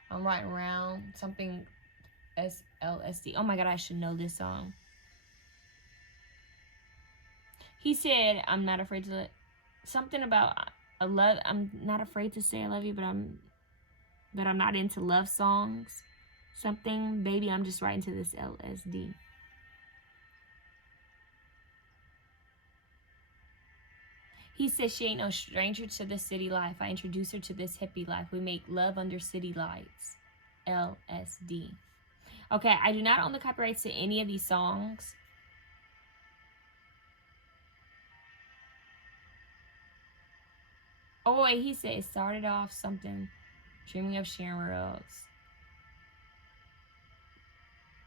I'm riding around. Something SLSD. Oh my God, I should know this song. He said, I'm not afraid to, something about a love. I'm not afraid to say I love you, but I'm not into love songs. Something, baby, I'm just writing to this LSD. He says she ain't no stranger to the city life. I introduce her to this hippie life. We make love under city lights. LSD. Okay, I do not own the copyrights to any of these songs. Oh, wait, he said it started off something. Dreaming of Sharon Rose.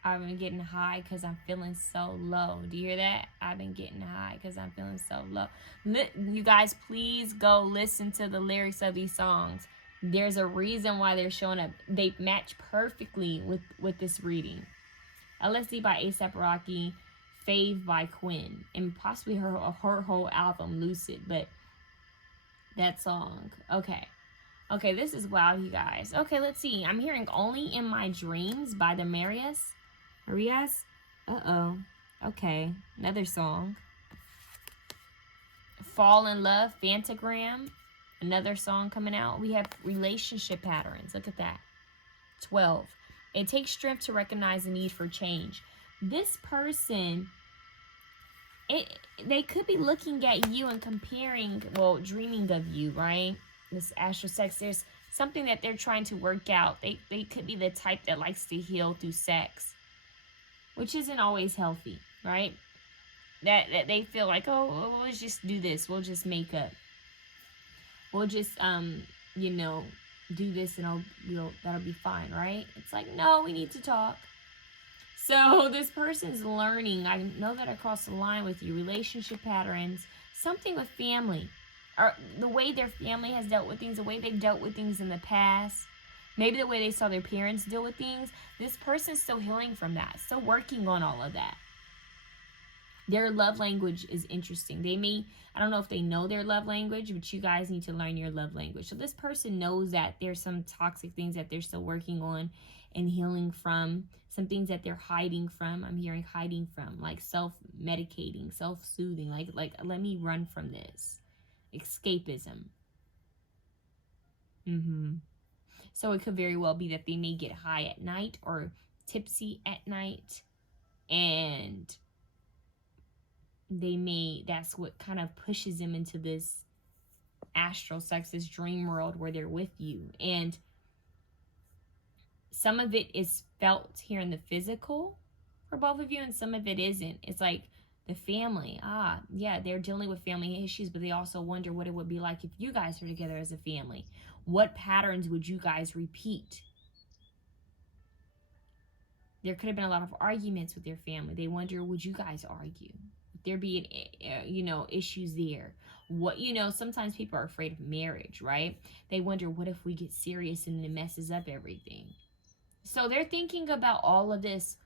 I've been getting high because I'm feeling so low. Do you hear that? I've been getting high because I'm feeling so low. You guys, please go listen to the lyrics of these songs. There's a reason why they're showing up. They match perfectly with this reading. LSD by ASAP Rocky, Fave by Quinn, and possibly her whole album, Lucid. But that song, okay. Okay, this is wild, you guys. Okay, let's see. I'm hearing Only in My Dreams by the Marias. Uh-oh. Okay, another song. Fall in Love, Fantagram. Another song coming out. We have Relationship Patterns. Look at that. 12. It takes strength to recognize the need for change. This person, they could be looking at you and comparing, well, dreaming of you, right? This astral sex, there's something that they're trying to work out. They could be the type that likes to heal through sex, which isn't always healthy, right? That they feel like, oh, we'll just do this. We'll just make up. We'll just, you know, do this and that'll be fine, right? It's like, no, we need to talk. So this person's learning. I know that I crossed the line with you. Relationship patterns, something with family. Or the way their family has dealt with things, the way they've dealt with things in the past, maybe the way they saw their parents deal with things. This person's still healing from that, still working on all of that. Their love language is interesting. They may, I don't know if they know their love language, but you guys need to learn your love language. So this person knows that there's some toxic things that they're still working on and healing from, some things that they're hiding from. I'm hearing hiding from, like self-medicating, self-soothing, like let me run from this. Escapism. So it could very well be that they may get high at night or tipsy at night, and they may, that's what kind of pushes them into this astral sex, this dream world where they're with you. And some of it is felt here in the physical for both of you, and some of it isn't. It's like the family. Yeah, they're dealing with family issues, but they also wonder what it would be like if you guys were together as a family. What patterns would you guys repeat? There could have been a lot of arguments with their family. They wonder, would you guys argue? Would there be, issues there? What, sometimes people are afraid of marriage, right? They wonder, what if we get serious and it messes up everything? So they're thinking about all of this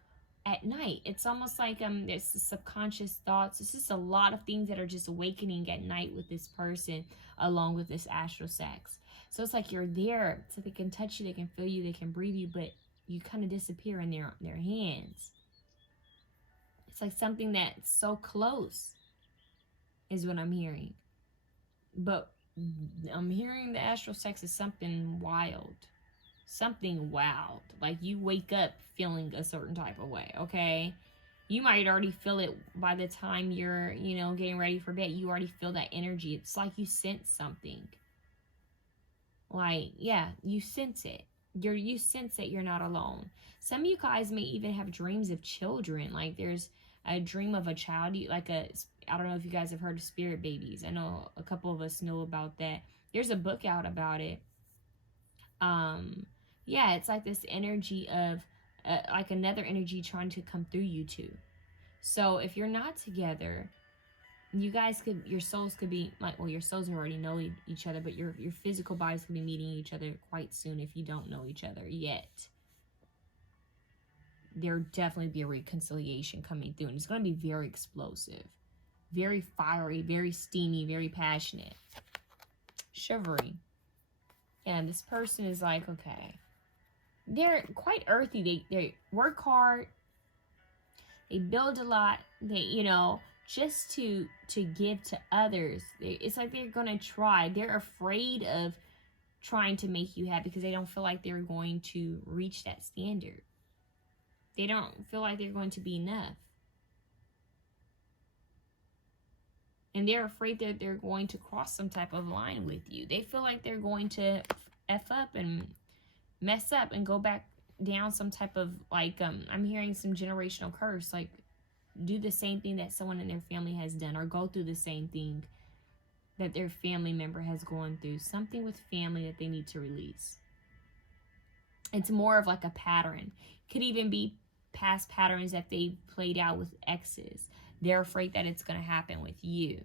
at night. It's almost like there's the subconscious thoughts. It's just a lot of things that are just awakening at night with this person, along with this astral sex. So it's like you're there, so they can touch you, they can feel you, they can breathe you, but you kind of disappear in their hands. It's like something that's so close is what I'm hearing. But I'm hearing the astral sex is something wild. Something wild. Like you wake up feeling a certain type of way, okay? You might already feel it by the time you're, getting ready for bed. You already feel that energy. It's like you sense something. Like, yeah, you sense it. You sense that you're not alone. Some of you guys may even have dreams of children. Like there's a dream of a child. I don't know if you guys have heard of spirit babies. I know a couple of us know about that. There's a book out about it. Yeah, it's like this energy of like another energy trying to come through you two. So if you're not together, you guys could, your souls could be like, well, your souls already know each other, but your physical bodies could be meeting each other quite soon if you don't know each other yet. There'll definitely be a reconciliation coming through, and it's going to be very explosive, very fiery, very steamy, very passionate, shivery. And this person is like, okay, they're quite earthy. They work hard. They build a lot. They, you know, just to give to others. It's like they're going to try. They're afraid of trying to make you happy because they don't feel like they're going to reach that standard. They don't feel like they're going to be enough. And they're afraid that they're going to cross some type of line with you. They feel like they're going to F up and mess up and go back down some type of, like, I'm hearing some generational curse, like do the same thing that someone in their family has done, or go through the same thing that their family member has gone through. Something with family that they need to release. It's more of like a pattern. Could even be past patterns that they played out with exes. They're afraid that it's going to happen with you.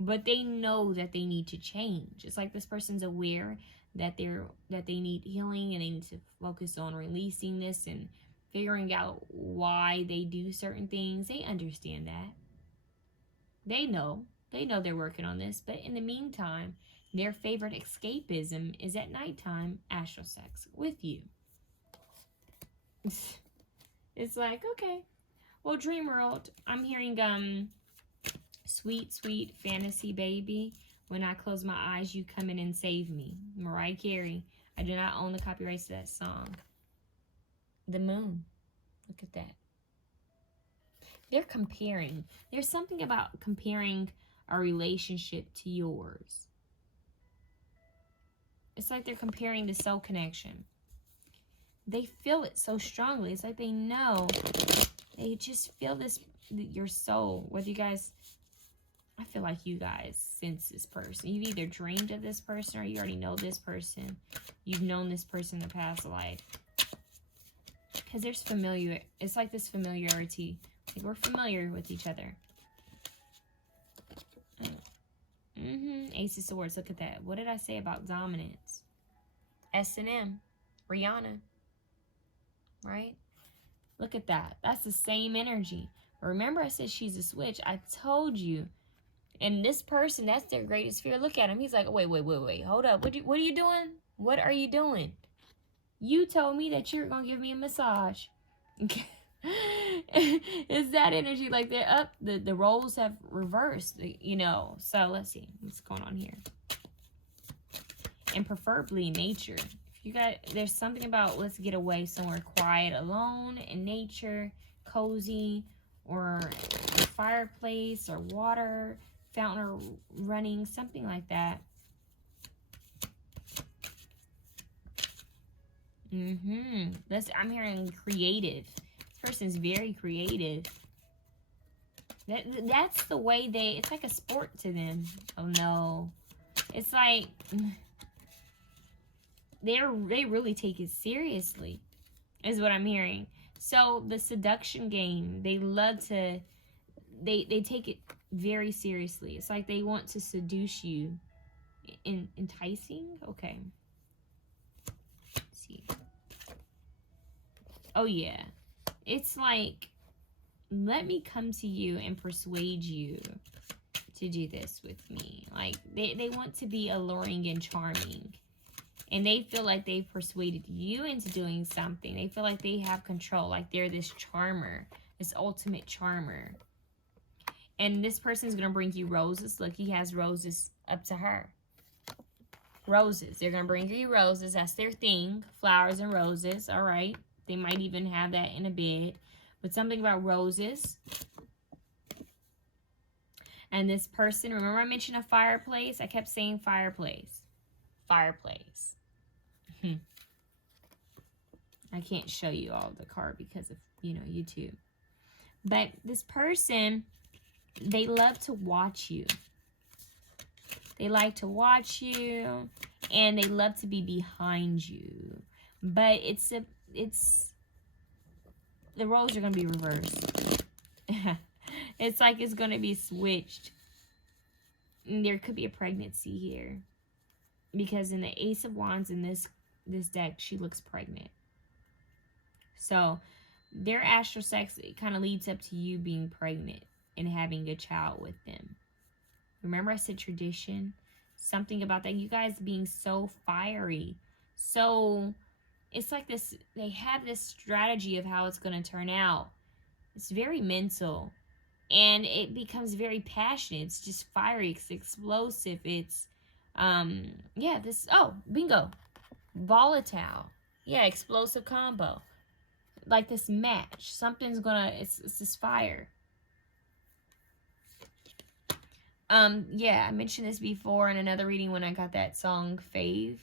But they know that they need to change. It's like this person's aware that they need healing, and they need to focus on releasing this and figuring out why they do certain things. They understand that. They know they're working on this. But in the meantime, their favorite escapism is at nighttime astral sex with you. It's like, okay. Well, dream world, I'm hearing sweet, sweet fantasy baby. When I close my eyes, you come in and save me. Mariah Carey. I do not own the copyrights to that song. The moon. Look at that. They're comparing. There's something about comparing a relationship to yours. It's like they're comparing the soul connection. They feel it so strongly. It's like they know. They just feel this, your soul. Whether you guys, I feel like you guys sense this person. You've either dreamed of this person, or you already know this person. You've known this person in the past life. Because there's familiar. It's like this familiarity. Like we're familiar with each other. Ace of Swords. Look at that. What did I say about dominance? S&M. Rihanna. Right? Look at that. That's the same energy. Remember I said she's a switch. I told you. And this person, that's their greatest fear. Look at him. He's like, wait. Hold up. What are you doing? What are you doing? You told me that you're going to give me a massage. It's that energy. Like they're up. The roles have reversed, you know. So let's see what's going on here. And preferably nature. You got, there's something about let's get away somewhere quiet, alone, in nature, cozy, or a fireplace, or water, fountain running, something like that. I'm hearing creative. This person's very creative. That's the way it's like a sport to them. Oh no. It's like they really take it seriously, is what I'm hearing. So the seduction game, they love to, they take it very seriously. It's like they want to seduce you. Enticing? Okay. Let's see. Oh yeah. It's like, let me come to you and persuade you to do this with me. Like they want to be alluring and charming. And they feel like they've persuaded you into doing something. They feel like they have control. Like they're this charmer. This ultimate charmer. And this person's going to bring you roses. Look, he has roses up to her. Roses. They're going to bring you roses. That's their thing. Flowers and roses. All right. They might even have that in a bed. But something about roses. And this person, remember I mentioned a fireplace? I kept saying fireplace. Fireplace. I can't show you all the card because of, you know, YouTube. But this person, they love to watch you. They like to watch you, and they love to be behind you. But the roles are going to be reversed. It's like it's going to be switched. And there could be a pregnancy here. Because in the Ace of Wands in this deck, she looks pregnant. So their astral sex, it kind of leads up to you being pregnant and having a child with them. Remember I said tradition? Something about that. You guys being so fiery. So it's like this, they have this strategy of how it's going to turn out. It's very mental. And it becomes very passionate. It's just fiery. It's explosive. It's, yeah, this, oh, bingo. Volatile. Yeah, explosive combo. Like this match. Something's gonna, it's this fire. Yeah, I mentioned this before in another reading when I got that song Fave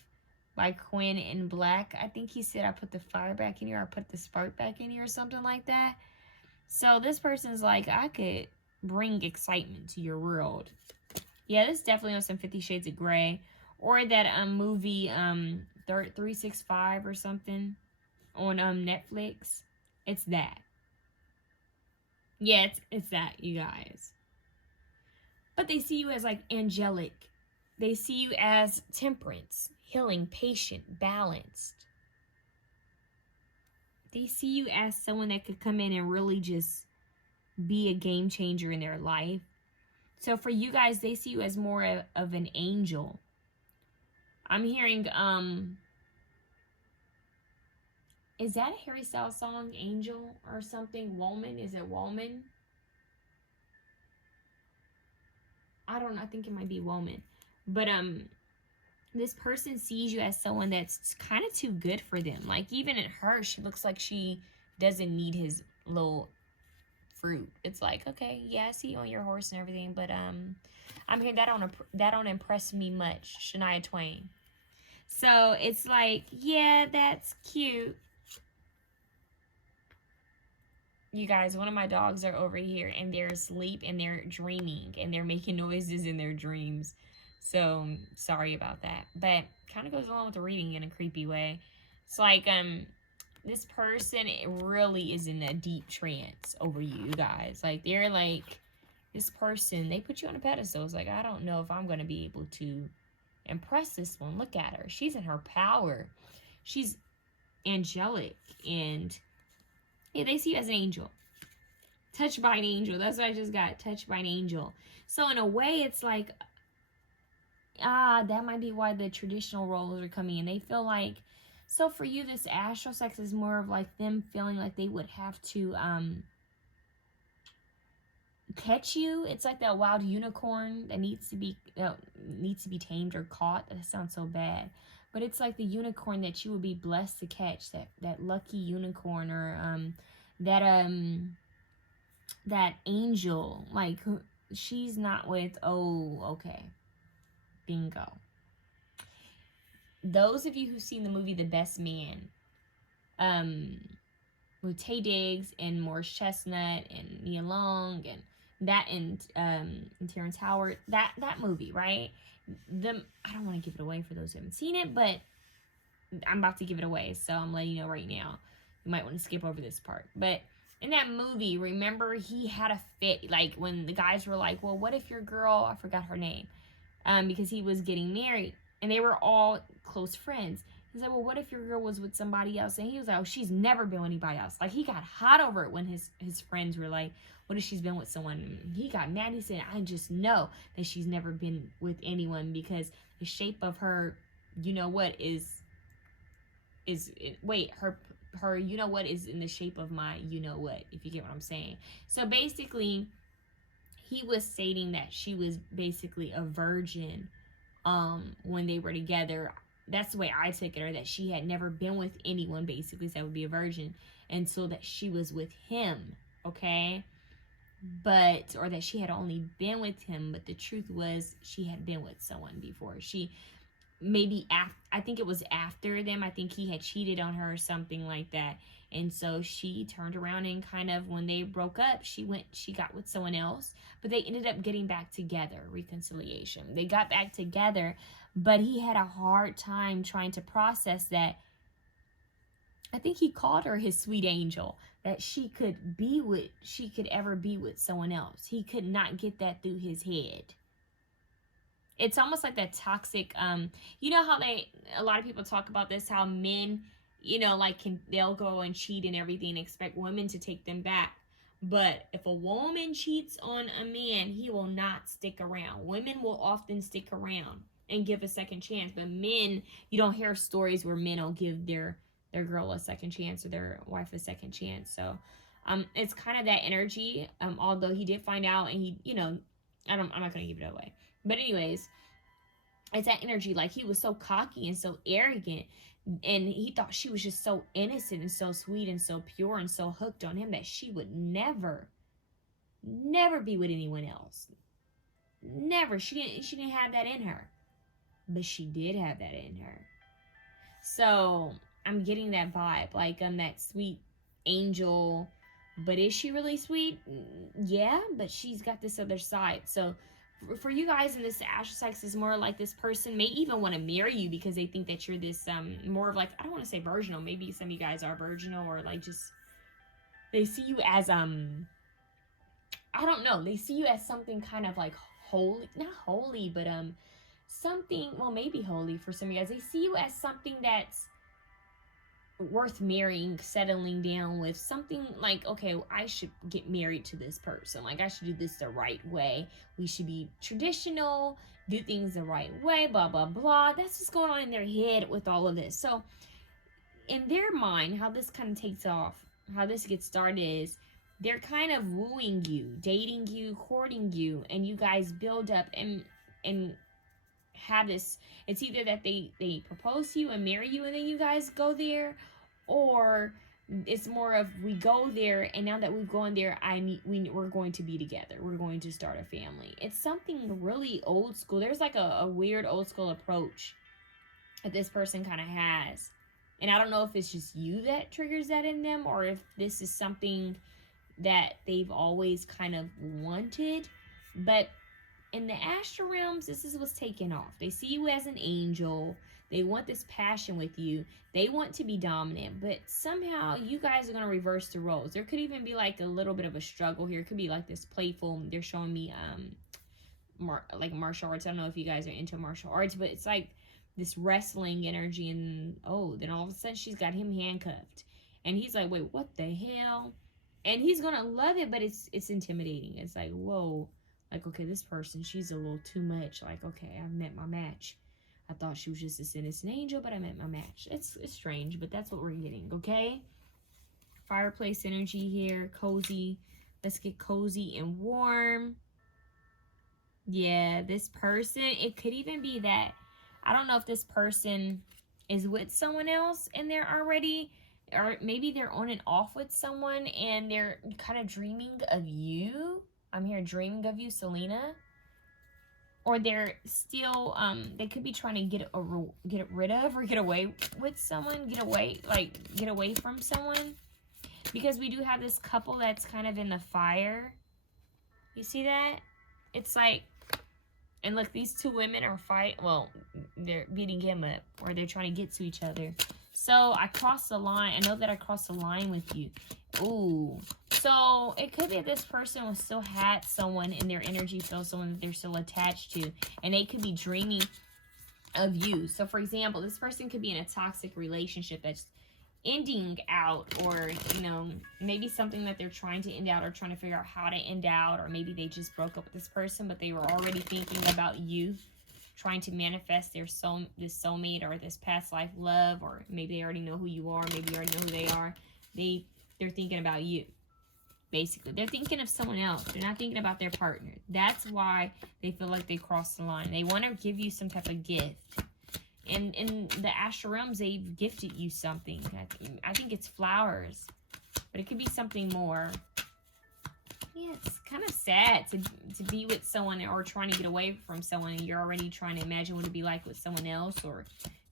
by Quinn in Black. I think he said I put the fire back in here, or I put the spark back in here, or something like that. So this person's like, I could bring excitement to your world. Yeah, this definitely was some 50 Shades of Grey. Or that movie 365 or something on Netflix. It's that. Yeah, it's that, you guys. But they see you as like angelic. They see you as temperance, healing, patient, balanced. They see you as someone that could come in and really just be a game changer in their life. So for you guys, they see you as more of an angel. I'm hearing, is that a Harry Styles song, Angel or something? Woman? Is it Woman? I don't know. I think it might be Woman. But, this person sees you as someone that's kind of too good for them. Like, even at her, she looks like she doesn't need his little fruit. It's like, okay, yeah, I see you on your horse and everything, but I'm hearing that don't impress me much. Shania Twain. So it's like, yeah, that's cute. You guys, one of my dogs are over here and they're asleep and they're dreaming and they're making noises in their dreams. So sorry about that, but kind of goes along with the reading in a creepy way. It's like this person really is in a deep trance over you guys. Like they're like, this person, they put you on a pedestal. It's like, I don't know if I'm going to be able to impress this one. Look at her. She's in her power. She's angelic. And yeah, they see you as an angel. Touched by an angel. That's what I just got. Touched by an angel. So in a way, it's like, that might be why the traditional roles are coming in. They feel like, so for you, this astral sex is more of like them feeling like they would have to catch you. It's like that wild unicorn that needs to be tamed or caught. That sounds so bad, but it's like the unicorn that you would be blessed to catch. That lucky unicorn, or that angel. Like she's not with. Oh, okay, bingo. Those of you who've seen the movie The Best Man, with Taye Diggs and Morris Chestnut and Nia Long and that and Terrence Howard, that movie, right? I don't want to give it away for those who haven't seen it, but I'm about to give it away, so I'm letting you know right now. You might want to skip over this part. But in that movie, remember, he had a fit, like when the guys were like, well, what if your girl, I forgot her name, because he was getting married, and they were all close friends. He's like, well, what if your girl was with somebody else? And he was like, oh, she's never been with anybody else. Like, he got hot over it when his friends were like, what if she's been with someone? And he got mad. He said, I just know that she's never been with anyone because the shape of her, you know what, her you know what is in the shape of my you know what, if you get what I'm saying. So basically, he was stating that she was basically a virgin when they were together. That's the way I took it, or that she had never been with anyone, basically, so that would be a virgin, until that she was with him, okay? But, or that she had only been with him, but the truth was she had been with someone before. She, maybe, I think it was after them, I think he had cheated on her or something like that, and so she turned around and kind of, when they broke up, she got with someone else, but they ended up getting back together, reconciliation. They got back together, but he had a hard time trying to process that I think he called her his sweet angel, that she could ever be with someone else. He could not get that through his head. It's almost like that toxic, you know how a lot of people talk about this, how men, you know, like they'll go and cheat and everything and expect women to take them back. But if a woman cheats on a man, he will not stick around. Women will often stick around and give a second chance. But men, you don't hear stories where men will give their girl a second chance or their wife a second chance. So it's kind of that energy. Although he did find out, and he, you know, I'm not going to give it away. But anyways, it's that energy. Like, he was so cocky and so arrogant, and he thought she was just so innocent and so sweet and so pure and so hooked on him that she would never be with anyone else. Never. She didn't have that in her. But she did have that in her. So I'm getting that vibe, like that sweet angel. But is she really sweet? Yeah, but she's got this other side. So for you guys in this astral sex, is more like this person may even want to marry you because they think that you're this more of like, I don't want to say virginal, maybe some of you guys are virginal, or like just they see you as I don't know, they see you as something kind of like holy, not holy, but something, well, maybe holy for some of you guys. They see you as something that's worth marrying, settling down with, something like, okay, I should get married to this person, like I should do this the right way, we should be traditional, do things the right way, blah blah blah. That's what's going on in their head with all of this. So in their mind, how this kind of takes off, how this gets started is they're kind of wooing you, dating you, courting you, and you guys build up and have this. It's either that they propose to you and marry you and then you guys go there, or it's more of, we go there and now that we've gone there, we're going to be together, we're going to start a family. It's something really old school. There's like a weird old school approach that this person kind of has, and I don't know if it's just you that triggers that in them, or if this is something that they've always kind of wanted. But in the astral realms, this is what's taken off. They see you as an angel. They want this passion with you. They want to be dominant, but somehow you guys are going to reverse the roles. There could even be like a little bit of a struggle here. It could be like this playful, they're showing me like martial arts. I don't know if you guys are into martial arts, but it's like this wrestling energy, and then all of a sudden she's got him handcuffed. And he's like, wait, what the hell? And he's going to love it, but it's intimidating. It's like, whoa. Like, okay, this person, she's a little too much. Like, okay, I met my match. I thought she was just this innocent angel, but I met my match. It's strange, but that's what we're getting, okay? Fireplace energy here, cozy. Let's get cozy and warm. Yeah, this person, it could even be that, I don't know if this person is with someone else and they're already, or maybe they're on and off with someone and they're kind of dreaming of you. I'm here dreaming of you, Selena. Or they're still, they could be trying to get rid of or get away with someone, get away from someone. Because we do have this couple that's kind of in the fire. You see that? It's like, and look, these two women are they're beating him up, or they're trying to get to each other. So I crossed the line. I know that I crossed the line with you. Ooh. So it could be that this person was still had someone in their energy field, someone that they're still attached to, and they could be dreaming of you. So for example, this person could be in a toxic relationship that's ending out, or, you know, maybe something that they're trying to end out or trying to figure out how to end out, or maybe they just broke up with this person, but they were already thinking about you, trying to manifest this soulmate or this past life love, or maybe they already know who you are, maybe you already know who they are. They're thinking about you. Basically, they're thinking of someone else. They're not thinking about their partner. That's why they feel like they crossed the line. They want to give you some type of gift. And in the astral realms, they've gifted you something. I think it's flowers, but it could be something more. Yeah, it's kind of sad to be with someone or trying to get away from someone, and you're already trying to imagine what it'd be like with someone else, or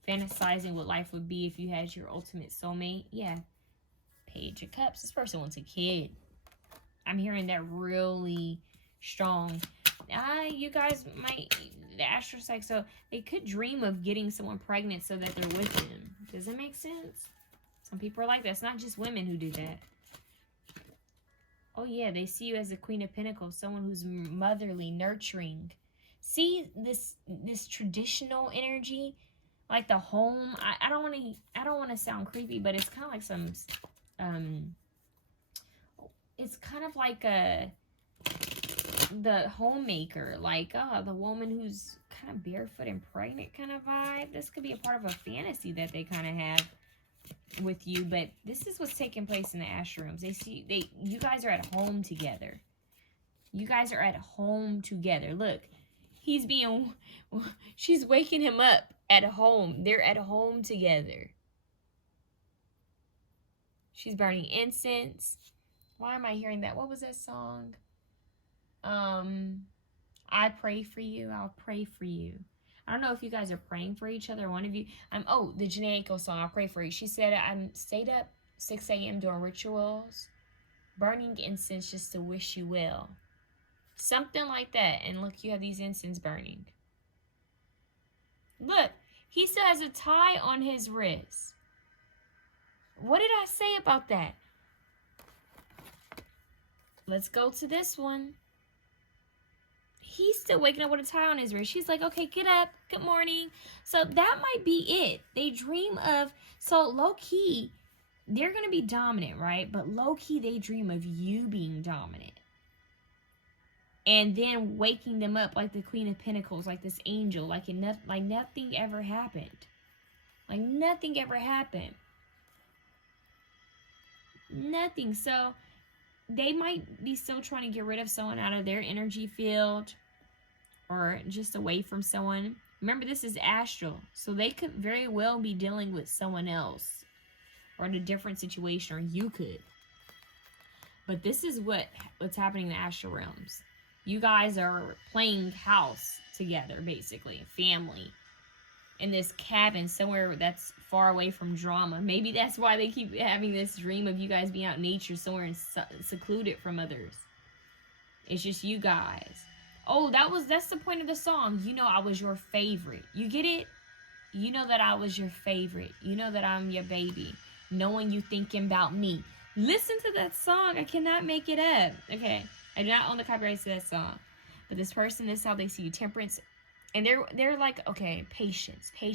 fantasizing what life would be if you had your ultimate soulmate. Yeah. Page of Cups. This person wants a kid. I'm hearing that really strong. You guys might, the astral sex, so they could dream of getting someone pregnant so that they're with them. Does that make sense? Some people are like that. It's not just women who do that. Oh, yeah, they see you as the Queen of Pentacles, someone who's motherly, nurturing. See this traditional energy, like the home. I don't want to sound creepy, but it's kind of like some it's kind of like the homemaker, like the woman who's kind of barefoot and pregnant kind of vibe. This could be a part of a fantasy that they kind of have with you, but this is what's taking place in the astral rooms. You guys are at home together. You guys are at home together. Look, she's waking him up at home. They're at home together. She's burning incense. Why am I hearing that? What was that song? I pray for you. I'll pray for you. I don't know if you guys are praying for each other. One of you, oh, the Janae Aiko song, I'll pray for you. She said, I'm stayed up 6 a.m. doing rituals, burning incense just to wish you well. Something like that. And look, you have these incense burning. Look, he still has a tie on his wrist. What did I say about that? Let's go to this one. He's still waking up with a tie on his wrist. She's like, okay, get up. Good morning. So that might be it. They dream of, so low-key, they're going to be dominant, right? But low-key, they dream of you being dominant. And then waking them up like the Queen of Pentacles, like this angel, like nothing ever happened. Like nothing ever happened. Nothing. So they might be still trying to get rid of someone out of their energy field or just away from someone. Remember, this is astral, so they could very well be dealing with someone else or in a different situation, or you could. But this is what's happening in the astral realms. You guys are playing house together, basically, family, in this cabin somewhere that's far away from drama. Maybe that's why they keep having this dream of you guys being out in nature somewhere and secluded from others. It's just you guys. Oh, that's the point of the song. You know I was your favorite. You get it? You know that I was your favorite. You know that I'm your baby. Knowing you thinking about me. Listen to that song. I cannot make it up. Okay. I do not own the copyrights to that song. But this person, this is how they see you. Temperance. And they're like, okay, patience. They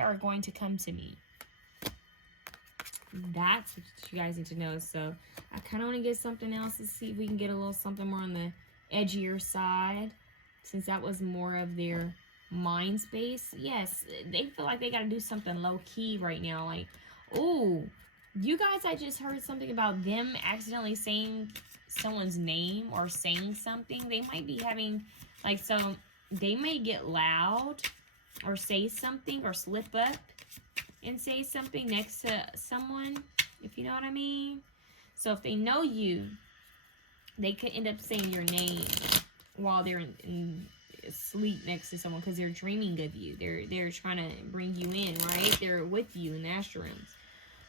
are going to come to me. That's what you guys need to know. So I kind of want to get something else to see if we can get a little something more on the edgier side, since that was more of their mind space. Yes, they feel like they got to do something low key right now. Like, oh, you guys, I just heard something about them accidentally saying someone's name or saying something. They might be having, like, so they may get loud or say something or slip up and say something next to someone, if you know what I mean. So if they know you, they could end up saying your name while they're in sleep next to someone, because they're dreaming of you. They're trying to bring you in, right? They're with you in the astral rooms.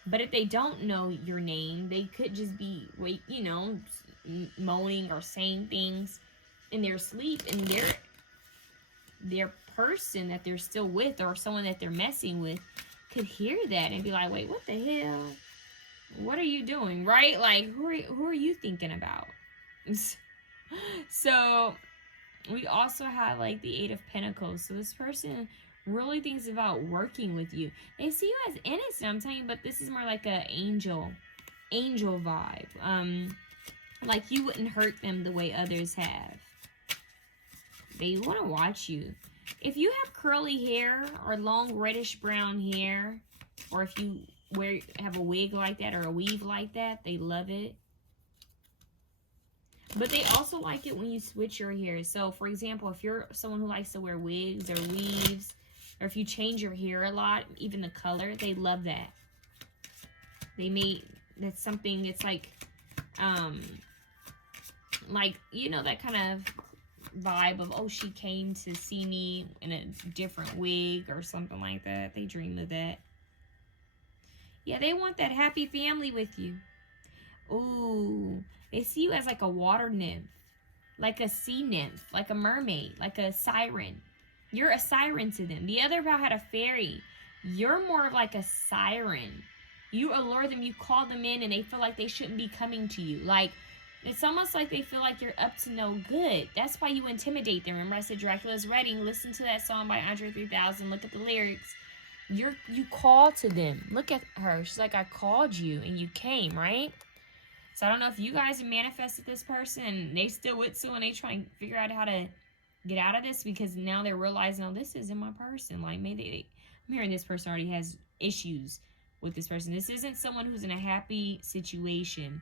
But if they don't know your name, they could just be, moaning or saying things in their sleep, and their person that they're still with, or someone that they're messing with, could hear that and be like, wait, what the hell? What are you doing, right? Like, who are you thinking about? So we also have like the Eight of Pentacles. So this person really thinks about working with you. They see you as innocent, I'm telling you, but this is more like a angel vibe. Like you wouldn't hurt them the way others have. They want to watch you. If you have curly hair or long reddish brown hair, or if you have a wig like that or a weave like that, they love it. But they also like it when you switch your hair. So, for example, if you're someone who likes to wear wigs or weaves, or if you change your hair a lot, even the color, they love that. That's something, it's like, you know, that kind of vibe of, oh, she came to see me in a different wig or something like that. They dream of that. Yeah, they want that happy family with you. Ooh, they see you as like a water nymph, like a sea nymph, like a mermaid, like a siren. You're a siren to them. The other vow had a fairy. You're more of like a siren. You allure them, you call them in, and they feel like they shouldn't be coming to you. Like, it's almost like they feel like you're up to no good. That's why you intimidate them. Remember I said Dracula's Reading? Listen to that song by Andre 3000. Look at the lyrics. You call to them. Look at her. She's like, I called you and you came, right? So I don't know if you guys have manifested this person and they still with you and they try and figure out how to get out of this, because now they're realizing, oh, this isn't my person. Like, maybe I'm hearing this person already has issues with this person. This isn't someone who's in a happy situation.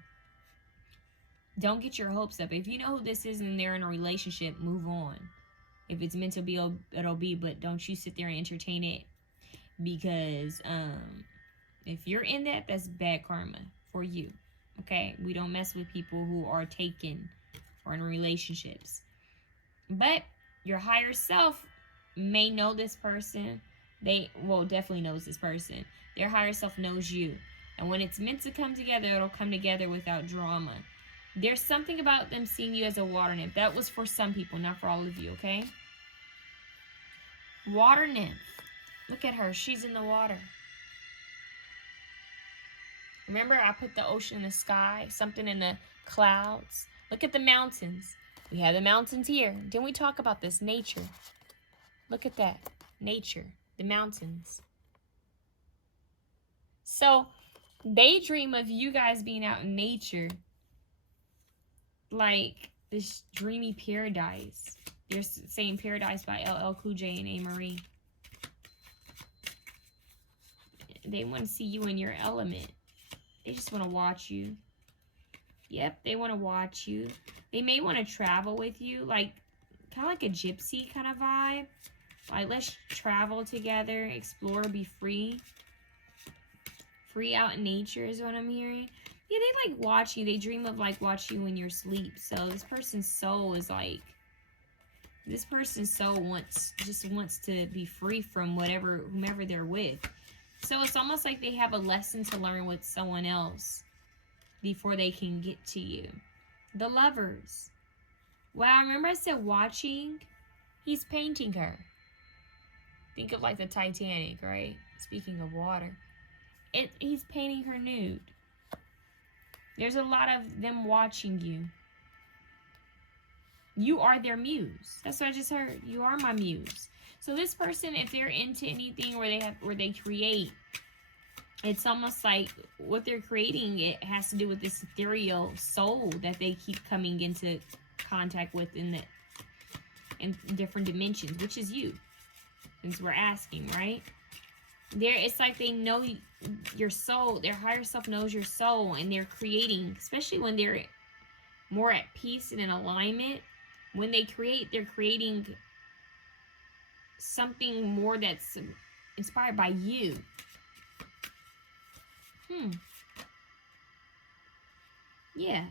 Don't get your hopes up. If you know who this is and they're in a relationship, move on. If it's meant to be, it'll be, but don't you sit there and entertain it, because if you're in that, that's bad karma for you. Okay? We don't mess with people who are taken or in relationships. But your higher self may know this person. Definitely knows this person. Their higher self knows you. And when it's meant to come together, it'll come together without drama. There's something about them seeing you as a water nymph. That was for some people, not for all of you, okay? Water nymph. Look at her. She's in the water. Remember, I put the ocean in the sky, something in the clouds. Look at the mountains. We have the mountains here. Didn't we talk about this? Nature. Look at that. Nature. The mountains. So, they dream of you guys being out in nature. Like this dreamy paradise. They're saying Paradise by LL Cool J and A. Marie. They want to see you in your element. They just want to watch you. Yep, they want to watch you. They may want to travel with you, like kind of like a gypsy kind of vibe. Like, let's travel together, explore, be free. Free out in nature is what I'm hearing. Yeah, they like watching. They dream of like watching you in your sleep. So this person's soul is like, this person's soul just wants to be free from whomever they're with. So it's almost like they have a lesson to learn with someone else before they can get to you. The Lovers. Wow, remember I said watching? He's painting her. Think of like the Titanic, right? Speaking of water. He's painting her nude. There's a lot of them watching you. You are their muse. That's what I just heard. You are my muse. So this person, if they're into anything where they create, it's almost like what they're creating, it has to do with this ethereal soul that they keep coming into contact with in different dimensions, which is you. Since we're asking, right? It's like they know your soul. Their higher self knows your soul, and they're creating, especially when they're more at peace and in alignment. When they create, they're creating something more that's inspired by you. Yeah.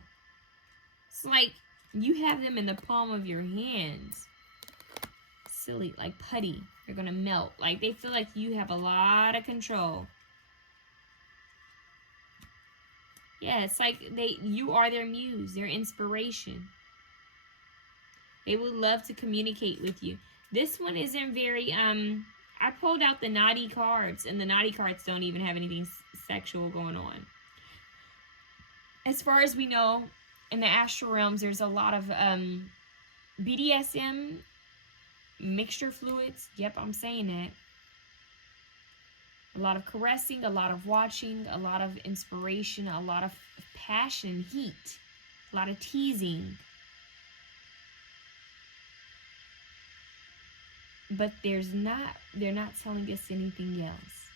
It's like you have them in the palm of your hands. Silly, like putty. They're gonna melt. Like they feel like you have a lot of control. Yeah, it's like you are their muse, their inspiration. They would love to communicate with you. This one isn't very, I pulled out the naughty cards, and the naughty cards don't even have anything sexual going on. As far as we know, in the astral realms, there's a lot of BDSM, mixture fluids. Yep, I'm saying that. A lot of caressing, a lot of watching, a lot of inspiration, a lot of passion, heat, a lot of teasing. But they're not telling us anything else.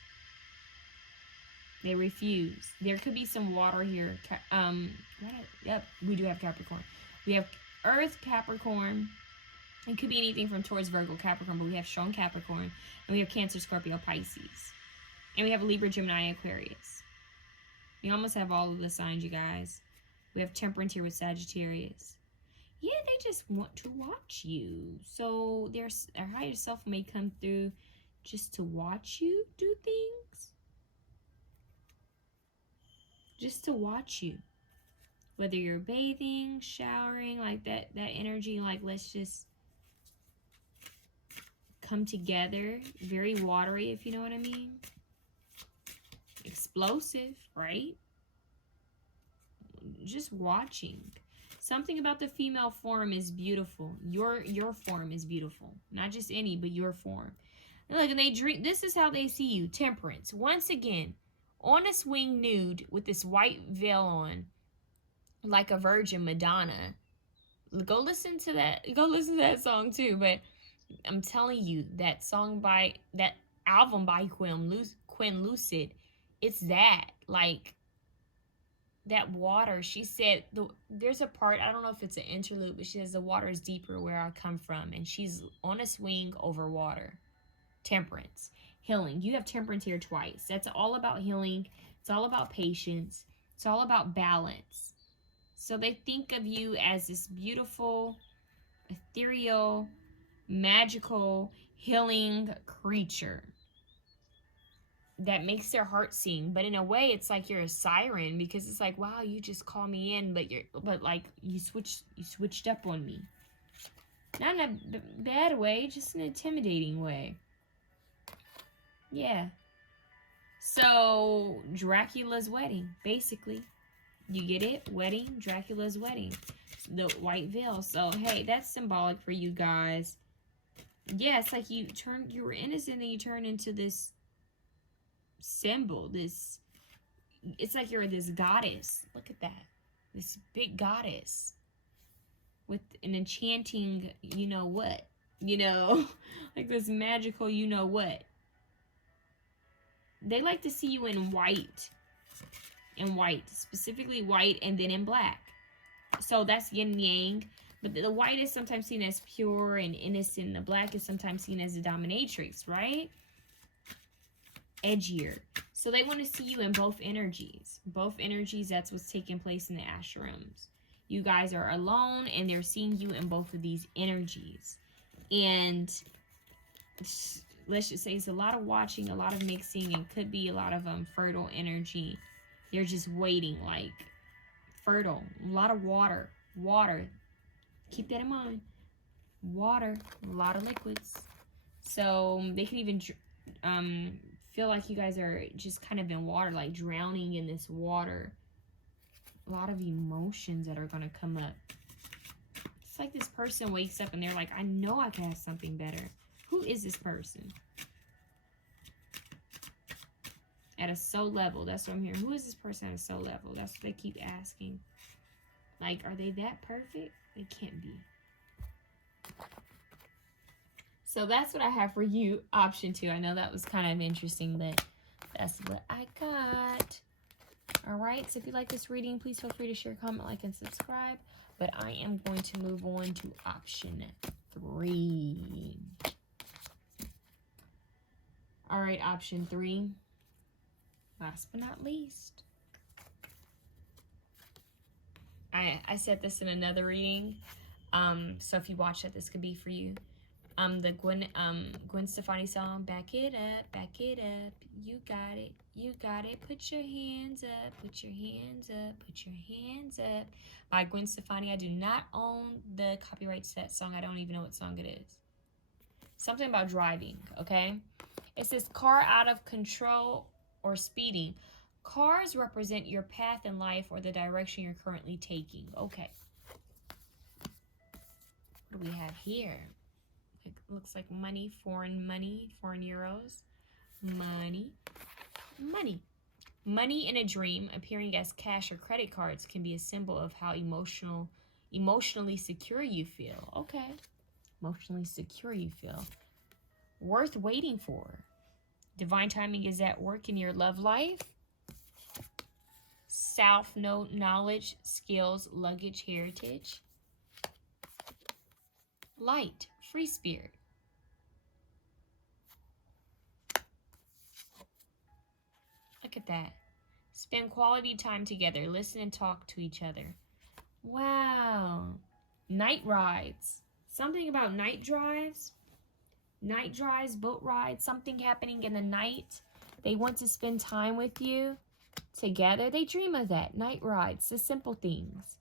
They refuse. There could be some water here. Yep, we do have Capricorn. We have Earth, Capricorn. It could be anything from Taurus, Virgo, Capricorn, but we have strong Capricorn. And we have Cancer, Scorpio, Pisces. And we have Libra, Gemini, Aquarius. We almost have all of the signs, you guys. We have Temperance here with Sagittarius. Yeah, they just want to watch you. So their higher self may come through just to watch you do things. Just to watch you. Whether you're bathing, showering, like that energy, like let's just come together. Very watery, if you know what I mean. Explosive, right? Just watching. Something about the female form is beautiful. Your form is beautiful. Not just any, but your form. And look, and they dream. This is how they see you. Temperance. Once again, on a swing nude with this white veil on, like a virgin Madonna. Go listen to that. Go listen to that song too. But I'm telling you, that album by Quinn Lucid, it's that. Like, that water, she said, there's a part, I don't know if it's an interlude, but she says the water is deeper where I come from. And she's on a swing over water. Temperance. Healing. You have temperance here twice. That's all about healing. It's all about patience. It's all about balance. So they think of you as this beautiful, ethereal, magical, healing creature that makes their heart sing. But in a way, it's like you're a siren, because it's like, wow, you just call me in, but like you switched up on me. Not in a bad way, just an intimidating way. Yeah. So Dracula's wedding, basically. You get it? Wedding, Dracula's wedding. The white veil. So hey, that's symbolic for you guys. Yeah, it's like you were innocent and you turn into this symbol, it's like you're this goddess. Look at that. This big goddess with an enchanting you know what. You know, like this magical you know what. They like to see you in white. In white. Specifically white and then in black. So that's yin and yang. But the white is sometimes seen as pure and innocent. The black is sometimes seen as a dominatrix, right? Edgier. So they want to see you in both energies. Both energies, that's what's taking place in the ashrams. You guys are alone and they're seeing you in both of these energies. And let's just say it's a lot of watching, a lot of mixing, and could be a lot of fertile energy. They're just waiting, like fertile. A lot of water. Water. Keep that in mind. Water. A lot of liquids. So they can even feel like you guys are just kind of in water, like drowning in this water. A lot of emotions that are going to come up. It's like this person wakes up and they're like, I know I can have something better. Who is this person? At a soul level. That's what I'm hearing. Who is this person at a soul level? That's what they keep asking. Like, are they that perfect? They can't be. So that's what I have for you. Option 2. I know that was kind of interesting, but that's what I got. Alright, so if you like this reading, please feel free to share, comment, like, and subscribe. But I am going to move on to option 3. Alright, option 3. Last but not least. I said this in another reading. So if you watch it, this could be for you. The Gwen Stefani song, Back It Up, you got it, you got it, put your hands up, put your hands up, put your hands up, by Gwen Stefani. I do not own the copyrights to that song. I don't even know what song it is. Something about driving, okay? It says car out of control or speeding. Cars represent your path in life or the direction you're currently taking. Okay. What do we have here? It looks like money, foreign euros. Money. Money in a dream appearing as cash or credit cards can be a symbol of how emotionally secure you feel. Okay. Emotionally secure you feel. Worth waiting for. Divine timing is at work in your love life. South Node, knowledge, skills, luggage, heritage. Light, free spirit. Look at that. Spend quality time together. Listen and talk to each other. Wow. Night rides. Something about night drives. Night drives, boat rides, something happening in the night. They want to spend time with you together. They dream of that. Night rides, the simple things.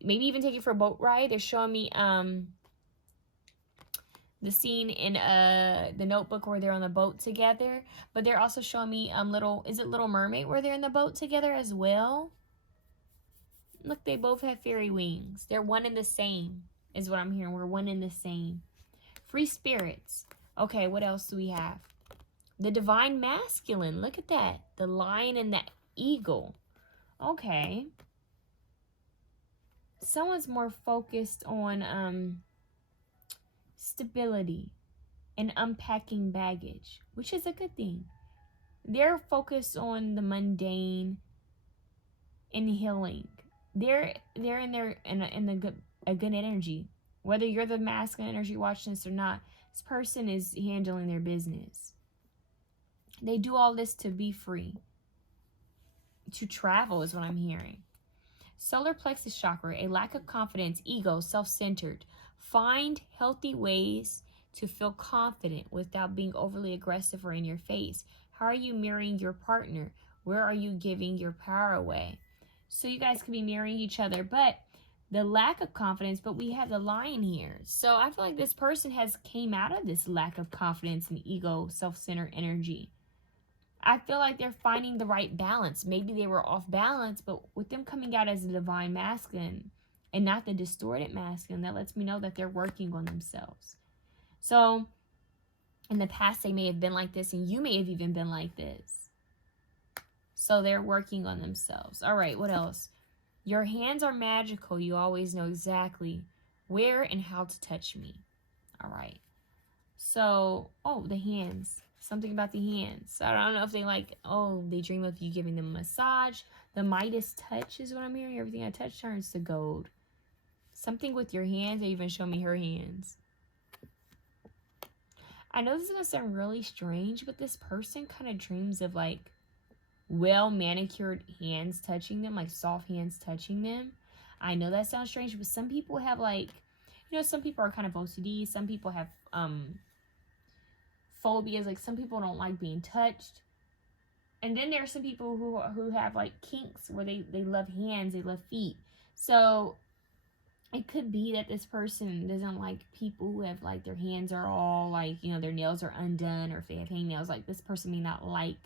Maybe even take you for a boat ride. They're showing me the scene in the Notebook where they're on the boat together, but they're also showing me Little Mermaid where they're in the boat together as well. Look, they both have fairy wings. They're one and the same is what I'm hearing. We're one and the same. Free spirits. Okay, what else do we have? The divine masculine. Look at that. The lion and the eagle. Okay. Someone's more focused on stability and unpacking baggage, which is a good thing. They're focused on the mundane and healing. They're in a good energy. Whether you're the masculine energy watching this or not, this person is handling their business. They do all this to be free. To travel is what I'm hearing. Solar plexus chakra, a lack of confidence, ego, self-centered. Find healthy ways to feel confident without being overly aggressive or in your face. How are you mirroring your partner? Where are you giving your power away? So you guys could be mirroring each other, but the lack of confidence, but we have the lion here. So I feel like this person has came out of this lack of confidence and ego, self-centered energy. I feel like they're finding the right balance. Maybe they were off balance, but with them coming out as a divine masculine and not the distorted masculine, that lets me know that they're working on themselves. So in the past, they may have been like this, and you may have even been like this. So they're working on themselves. All right, what else? Your hands are magical. You always know exactly where and how to touch me. All right. So, oh, the hands. Something about the hands. I don't know if they they dream of you giving them a massage. The Midas touch is what I'm hearing. Everything I touch turns to gold. Something with your hands. They even show me her hands. I know this is going to sound really strange, but this person kind of dreams of well manicured hands touching them, like soft hands touching them. I know that sounds strange, but some people have some people are kind of OCD. Some people have phobias. Like some people don't like being touched. And then there are some people who have kinks where they love hands, they love feet. So it could be that this person doesn't like people who have their hands are all their nails are undone, or if they have hangnails, this person may not like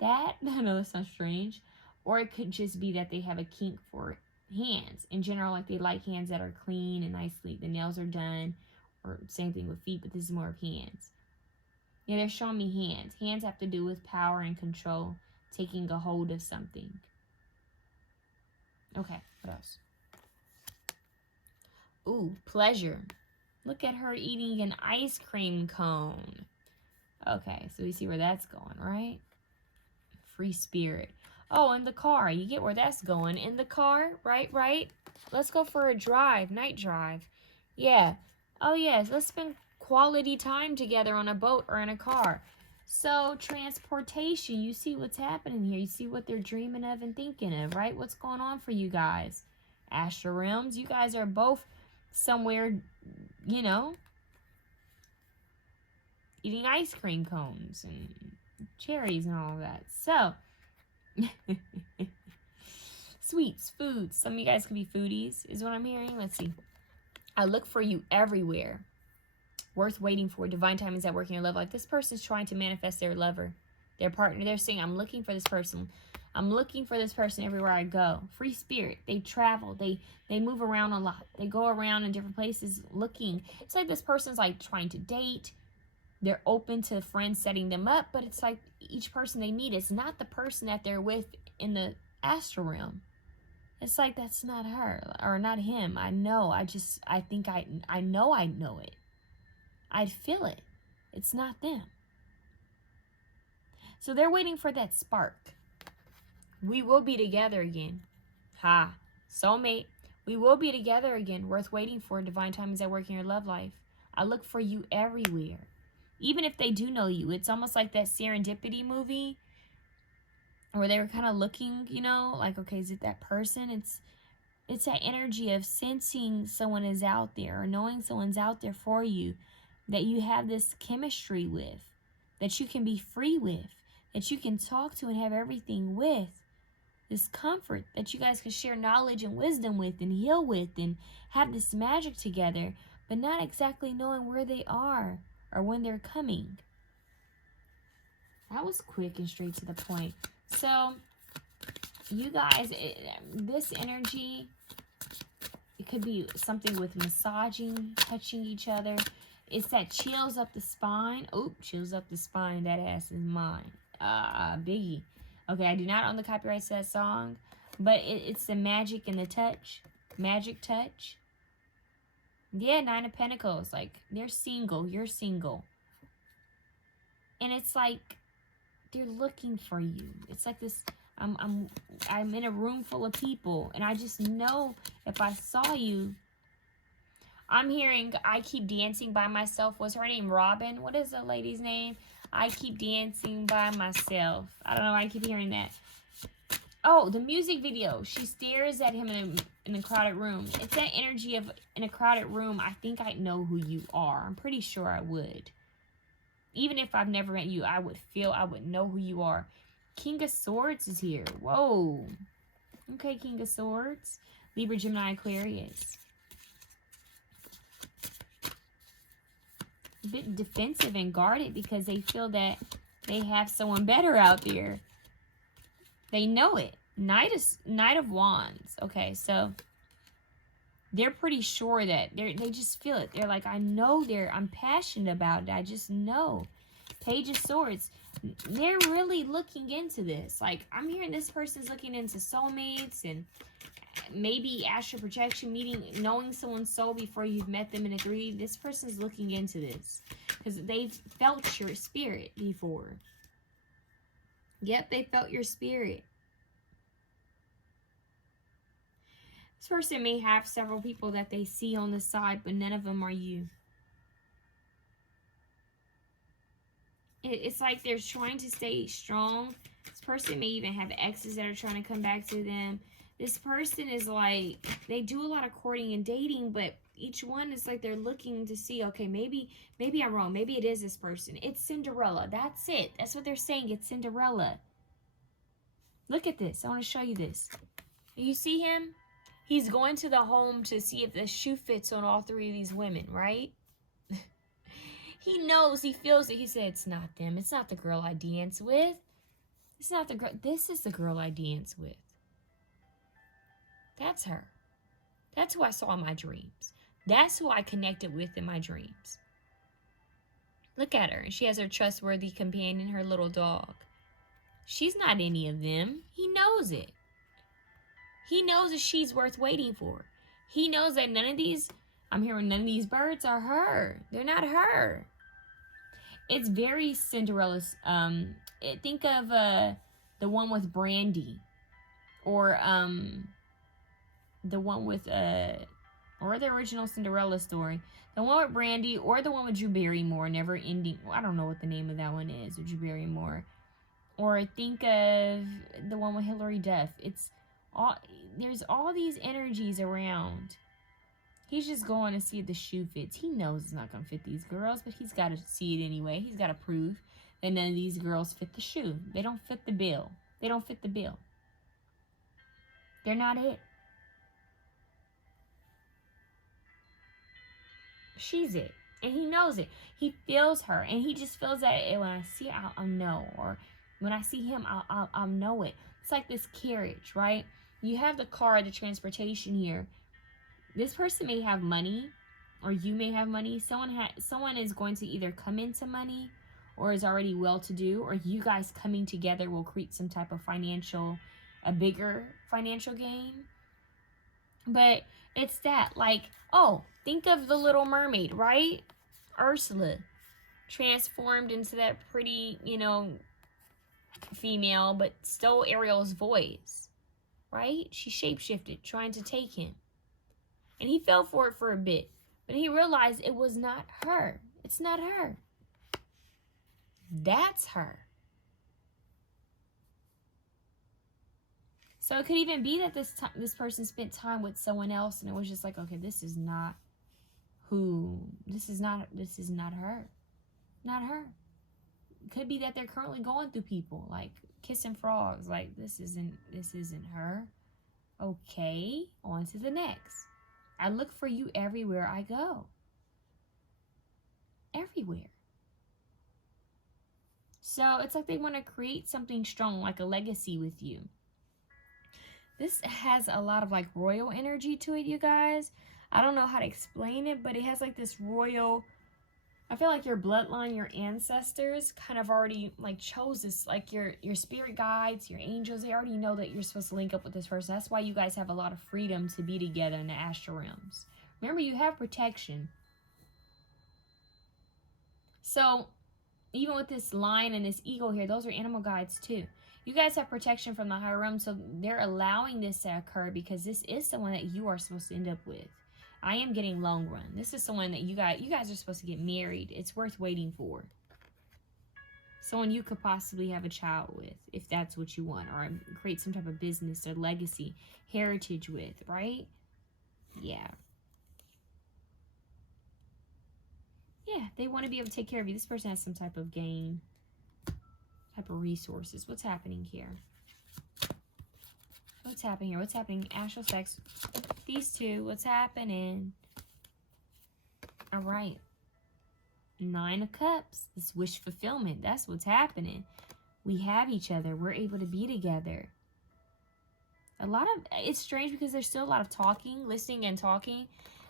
that. I know that sounds strange. Or it could just be that they have a kink for hands in general, they like hands that are clean and nicely, the nails are done, or same thing with feet, but this is more of hands. Yeah, they're showing me hands. Hands have to do with power and control, taking a hold of something. Okay, what else? Ooh, pleasure. Look at her eating an ice cream cone. Okay, so we see where that's going, right? Free spirit. Oh, in the car. You get where that's going. In the car, right? Let's go for a drive, night drive. Yeah. Oh, yes, let's spend quality time together on a boat or in a car. So, transportation, you see what's happening here. You see what they're dreaming of and thinking of, right? What's going on for you guys? Astral realms, you guys are both somewhere, eating ice cream cones and cherries and all of that. So, sweets, foods. Some of you guys could be foodies, is what I'm hearing. Let's see. I look for you everywhere. Worth waiting for. Divine time is at work in your love life. This person's trying to manifest their lover, their partner. They're saying, I'm looking for this person. I'm looking for this person everywhere I go. Free spirit. They travel. They move around a lot. They go around in different places looking. It's like this person's trying to date. They're open to friends setting them up, but it's like each person they meet is not the person that they're with in the astral realm. It's like, that's not her or not him. I know. I know it. I feel it. It's not them. So they're waiting for that spark. We will be together again. Ha. Soulmate. We will be together again. Worth waiting for. Divine time is at work in your love life. I look for you everywhere. Even if they do know you. It's almost like that Serendipity movie where they were kind of looking, okay, is it that person? It's that energy of sensing someone is out there or knowing someone's out there for you, that you have this chemistry with, that you can be free with, that you can talk to and have everything with, this comfort that you guys can share knowledge and wisdom with and heal with and have this magic together. but not exactly knowing where they are or when they're coming. That was quick and straight to the point. So, you guys, this energy, it could be something with massaging, touching each other. It's that chills up the spine. Oh, chills up the spine. That ass is mine. Biggie. Okay, I do not own the copyrights to that song, but it's the magic and the touch. Magic touch. Yeah, 9 of Pentacles. Like, they're single. You're single. And it's like they're looking for you. It's like this, I'm in a room full of people, and I just know if I saw you. I'm hearing I keep dancing by myself. Was her name Robin? What is the lady's name? I keep dancing by myself. I don't know. I keep hearing that. Oh, the music video. She stares at him in a crowded room. It's that energy of in a crowded room. I think I know who you are. I'm pretty sure I would. Even if I've never met you, I would know who you are. King of Swords is here. Whoa. Okay, King of Swords. Libra, Gemini, Aquarius. A bit defensive and guarded because they feel that they have someone better out there. They know it. Knight of Wands. Okay, so they're pretty sure that they just feel it. They're like, I know I'm passionate about it. I just know. Page of Swords. They're really looking into this. Like, I'm hearing this person's looking into soulmates and maybe astral projection, knowing someone's soul before you've met them in a 3D. This person's looking into this because they've felt your spirit before. Yep, they felt your spirit. This person may have several people that they see on the side, but none of them are you. It's like they're trying to stay strong. This person may even have exes that are trying to come back to them. This person is like, they do a lot of courting and dating, but each one is like they're looking to see, okay, maybe I'm wrong. Maybe it is this person. It's Cinderella. That's it. That's what they're saying. It's Cinderella. Look at this. I want to show you this. You see him? He's going to the home to see if the shoe fits on all 3 of these women, right? He knows, he feels it. He said, it's not them. It's not the girl I dance with. It's not the girl. This is the girl I dance with. That's her. That's who I saw in my dreams. That's who I connected with in my dreams. Look at her. She has her trustworthy companion, her little dog. She's not any of them. He knows it. He knows that she's worth waiting for. He knows that none of these, I'm hearing none of these birds are her. They're not her. It's very Cinderella's. Think of the one with Brandy, or the one with or the original Cinderella story. The one with Brandy, or the one with Drew Barrymore, Never Ending. I don't know what the name of that one is, with Drew Barrymore. Or think of the one with Hilary Duff. It's all, there's all these energies around. He's just going to see if the shoe fits. He knows it's not going to fit these girls, but he's got to see it anyway. He's got to prove that none of these girls fit the shoe. They don't fit the bill. They don't fit the bill. They're not it. She's it. And he knows it. He feels her. And he just feels that when I see her, I'll know. Or when I see him, I'll know it. It's like this carriage, right? You have the car, the transportation here. This person may have money, or you may have money. Someone is going to either come into money, or is already well-to-do, or you guys coming together will create some type of a bigger financial gain. But it's that, like, oh, think of the Little Mermaid, right? Ursula transformed into that pretty, female, but stole Ariel's voice, right? She shapeshifted, trying to take him. And he fell for it for a bit. But he realized it was not her. It's not her. That's her. So it could even be that this person spent time with someone else, and it was just like, okay, this is not her. Not her. It could be that they're currently going through people, like kissing frogs, like this isn't her. Okay, on to the next. I look for you everywhere I go. everywhere. So it's like they want to create something strong, like a legacy with you. This has a lot of like royal energy to it, you guys. I don't know how to explain it, but it has like this royal, I feel like your bloodline, your ancestors kind of already like chose this, like your spirit guides, your angels, they already know that you're supposed to link up with this person. That's why you guys have a lot of freedom to be together in the astral realms. Remember, you have protection. So even with this lion and this eagle here, those are animal guides too. You guys have protection from the higher realm, so they're allowing this to occur because this is someone that you are supposed to end up with. I am getting long run. This is someone that you guys are supposed to get married. It's worth waiting for. Someone you could possibly have a child with, if that's what you want, or create some type of business or legacy, heritage with, right? Yeah. Yeah, they want to be able to take care of you. This person has some type of gain, type of resources. What's happening here? What's happening here? What's happening? Astral sex. These two. What's happening? All right. 9 of Cups. This wish fulfillment. That's what's happening. We have each other. We're able to be together. It's strange because there's still a lot of talking, listening and talking.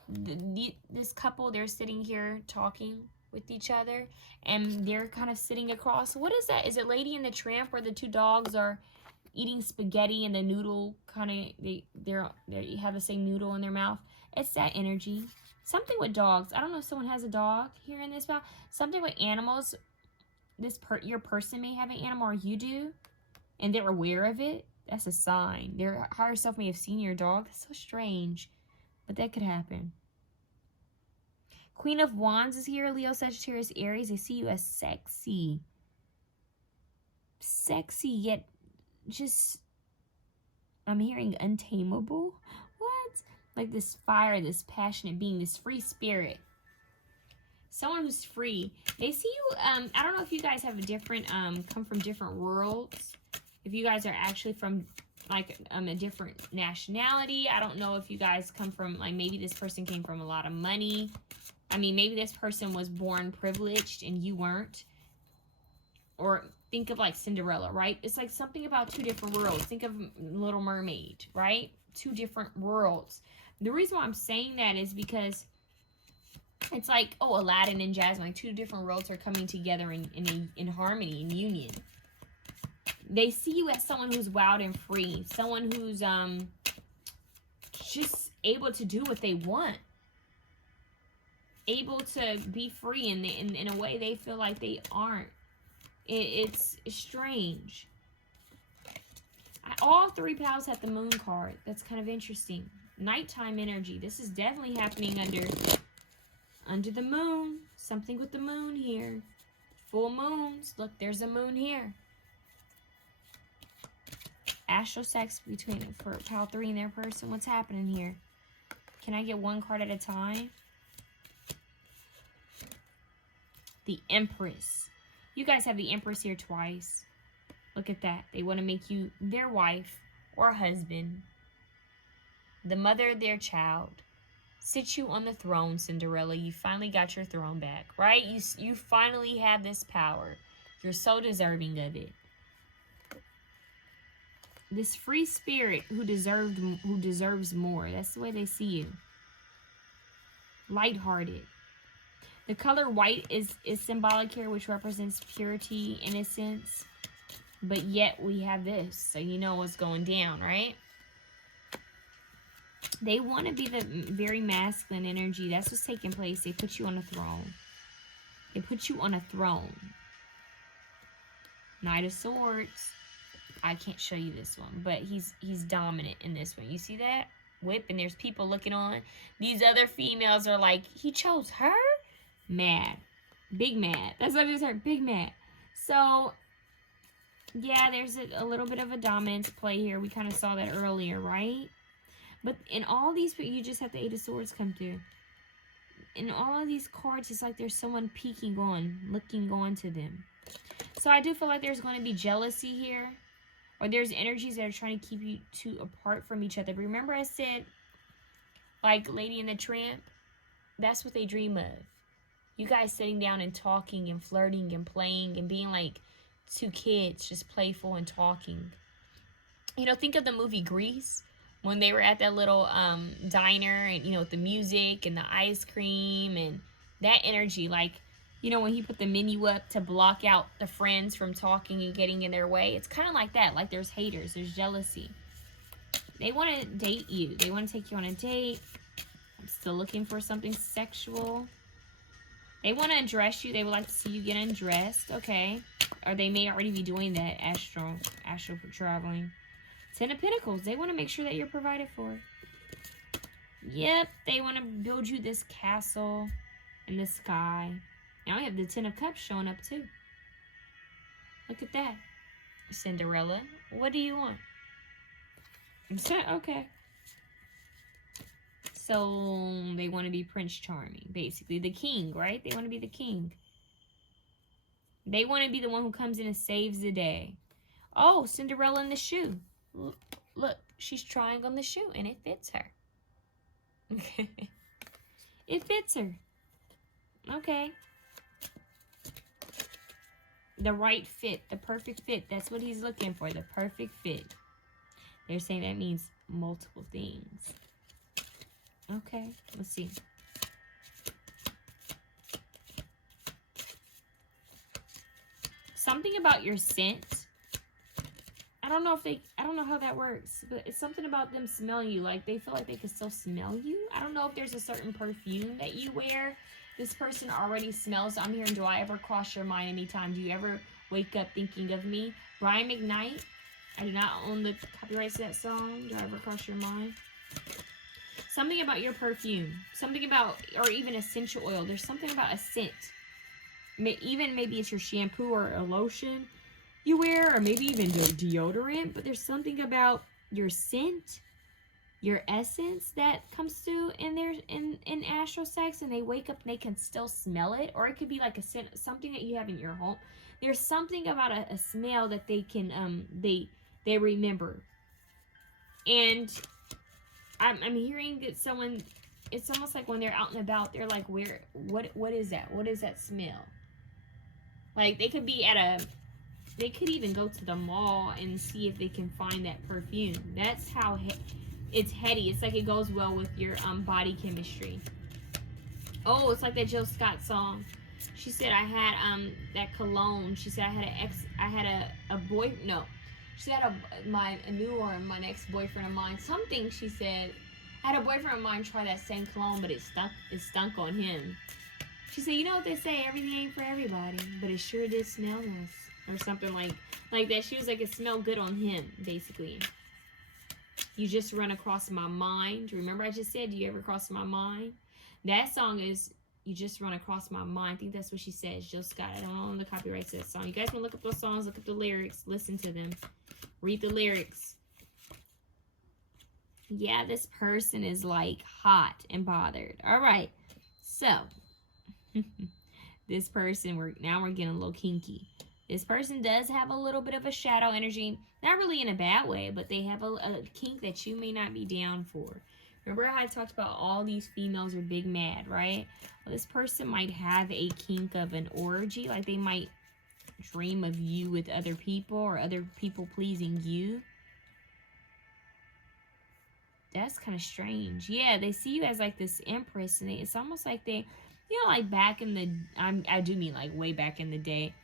This couple, they're sitting here talking with each other, and they're kind of sitting across. What is that? Is it Lady and the Tramp, where the two dogs are eating spaghetti and the noodle kind of, they have the same noodle in their mouth? It's that energy. Something with dogs. I don't know if someone has a dog here in this mouth. Something with animals. Your person may have an animal, or you do, and they're aware of it. That's a sign. Their higher self may have seen your dog. That's so strange, but that could happen. Queen of Wands is here. Leo, Sagittarius, Aries. They see you as sexy. Sexy, yet just, I'm hearing untamable. What? Like this fire, this passionate being, this free spirit. Someone who's free. They see you, I don't know if you guys have a different, come from different worlds. If you guys are actually from like a different nationality. I don't know if you guys come from, like, maybe this person came from a lot of money. I mean, maybe this person was born privileged and you weren't. Or think of like Cinderella, right? It's like something about two different worlds. Think of Little Mermaid, right? Two different worlds. The reason why I'm saying that is because it's like, oh, Aladdin and Jasmine, like two different worlds are coming together in harmony, in union. They see you as someone who's wild and free. Someone who's just able to do what they want. Able to be free in a way they feel like they aren't. It's strange. All 3 pals have the moon card. That's kind of interesting. Nighttime energy. This is definitely happening under the moon. Something with the moon here. Full moons. Look, there's a moon here. Astral sex for pal 3 and their person. What's happening here? Can I get one card at a time? The Empress. You guys have the Empress here twice. Look at that. They want to make you their wife or husband. The mother of their child. Sit you on the throne, Cinderella. You finally got your throne back, right? You finally have this power. You're so deserving of it. This free spirit who deserves more. That's the way they see you. Lighthearted. The color white is symbolic here, which represents purity, innocence. But yet we have this, so you know what's going down, right? They want to be the very masculine energy. That's what's taking place. They put you on a throne. They put you on a throne. Knight of Swords. I can't show you this one, but he's dominant in this one. You see that? Whip, and there's people looking on. These other females are like, he chose her? Mad. Big mad. That's what I just heard. Big mad. So, yeah, there's a little bit of a dominance play here. We kind of saw that earlier, right? But in all these, you just have the 8 of Swords come through. In all of these cards, it's like there's someone peeking on, looking on to them. So I do feel like there's going to be jealousy here. Or there's energies that are trying to keep you two apart from each other. But remember I said, like Lady and the Tramp? That's what they dream of. You guys sitting down and talking and flirting and playing and being like two kids, just playful and talking. You know, think of the movie Grease, when they were at that little diner, and, you know, with the music and the ice cream and that energy. Like, you know, when he put the menu up to block out the friends from talking and getting in their way. It's kind of like that. Like, there's haters, there's jealousy. They want to date you. They want to take you on a date. I'm still looking for something sexual. They want to undress you. They would like to see you get undressed. Okay. Or they may already be doing that. Astral for traveling. 10 of Pentacles. They want to make sure that you're provided for. Yep. They want to build you this castle in the sky. Now we have the 10 of Cups showing up too. Look at that. Cinderella. What do you want? Okay. So they want to be Prince Charming, basically. The king, right? They want to be the king. They want to be the one who comes in and saves the day. Oh, Cinderella in the shoe. Look, she's trying on the shoe and it fits her. It fits her. Okay. The right fit, the perfect fit. That's what he's looking for, the perfect fit. They're saying that means multiple things. Okay, let's see. Something about your scent. I don't know how that works, but it's something about them smelling you. Like, they feel like they can still smell you. I don't know if there's a certain perfume that you wear. This person already smells. I'm hearing, do I ever cross your mind anytime? Do you ever wake up thinking of me? Brian McKnight. I do not own the copyrights to that song. Do I ever cross your mind? Something about your perfume. Something about, or even essential oil. There's something about a scent. Even maybe it's your shampoo or a lotion you wear, or maybe even deodorant. But there's something about your scent, your essence that comes through in astral sex, and they wake up and they can still smell it. Or it could be like a scent, something that you have in your home. There's something about a smell that they can they remember. And I'm hearing that someone, it's almost like when they're out and about, they're like, what is that? What is that smell? Like, they could be they could even go to the mall and see if they can find that perfume. That's how it's heady. It's like it goes well with your body chemistry. Oh, it's like that Jill Scott song. She said, I had that cologne. She said, I had a boy. No, she said, my ex-boyfriend of mine. Something she said, I had a boyfriend of mine try that same cologne, but it stunk on him. She said, you know what they say, everything ain't for everybody, but it sure did smell nice. Or something like that. She was like, it smelled good on him, basically. You just run across my mind. Remember I just said, do you ever cross my mind? That song is, you just run across my mind. I think that's what she says. Jill Scott. I don't own the copyrights to that song. You guys can look up those songs, look up the lyrics, listen to them, read the lyrics. Yeah, this person is like hot and bothered. All right, so this person, we're getting a little kinky. This person does have a little bit of a shadow energy, not really in a bad way, but they have a kink that you may not be down for. Remember how I talked about all these females are big mad, right? Well, this person might have a kink of an orgy, like they might dream of you with other people or other people pleasing you. That's kind of strange. Yeah, they see you as like this empress, and it's almost like they, you know, like back in the, I do mean like way back in the day,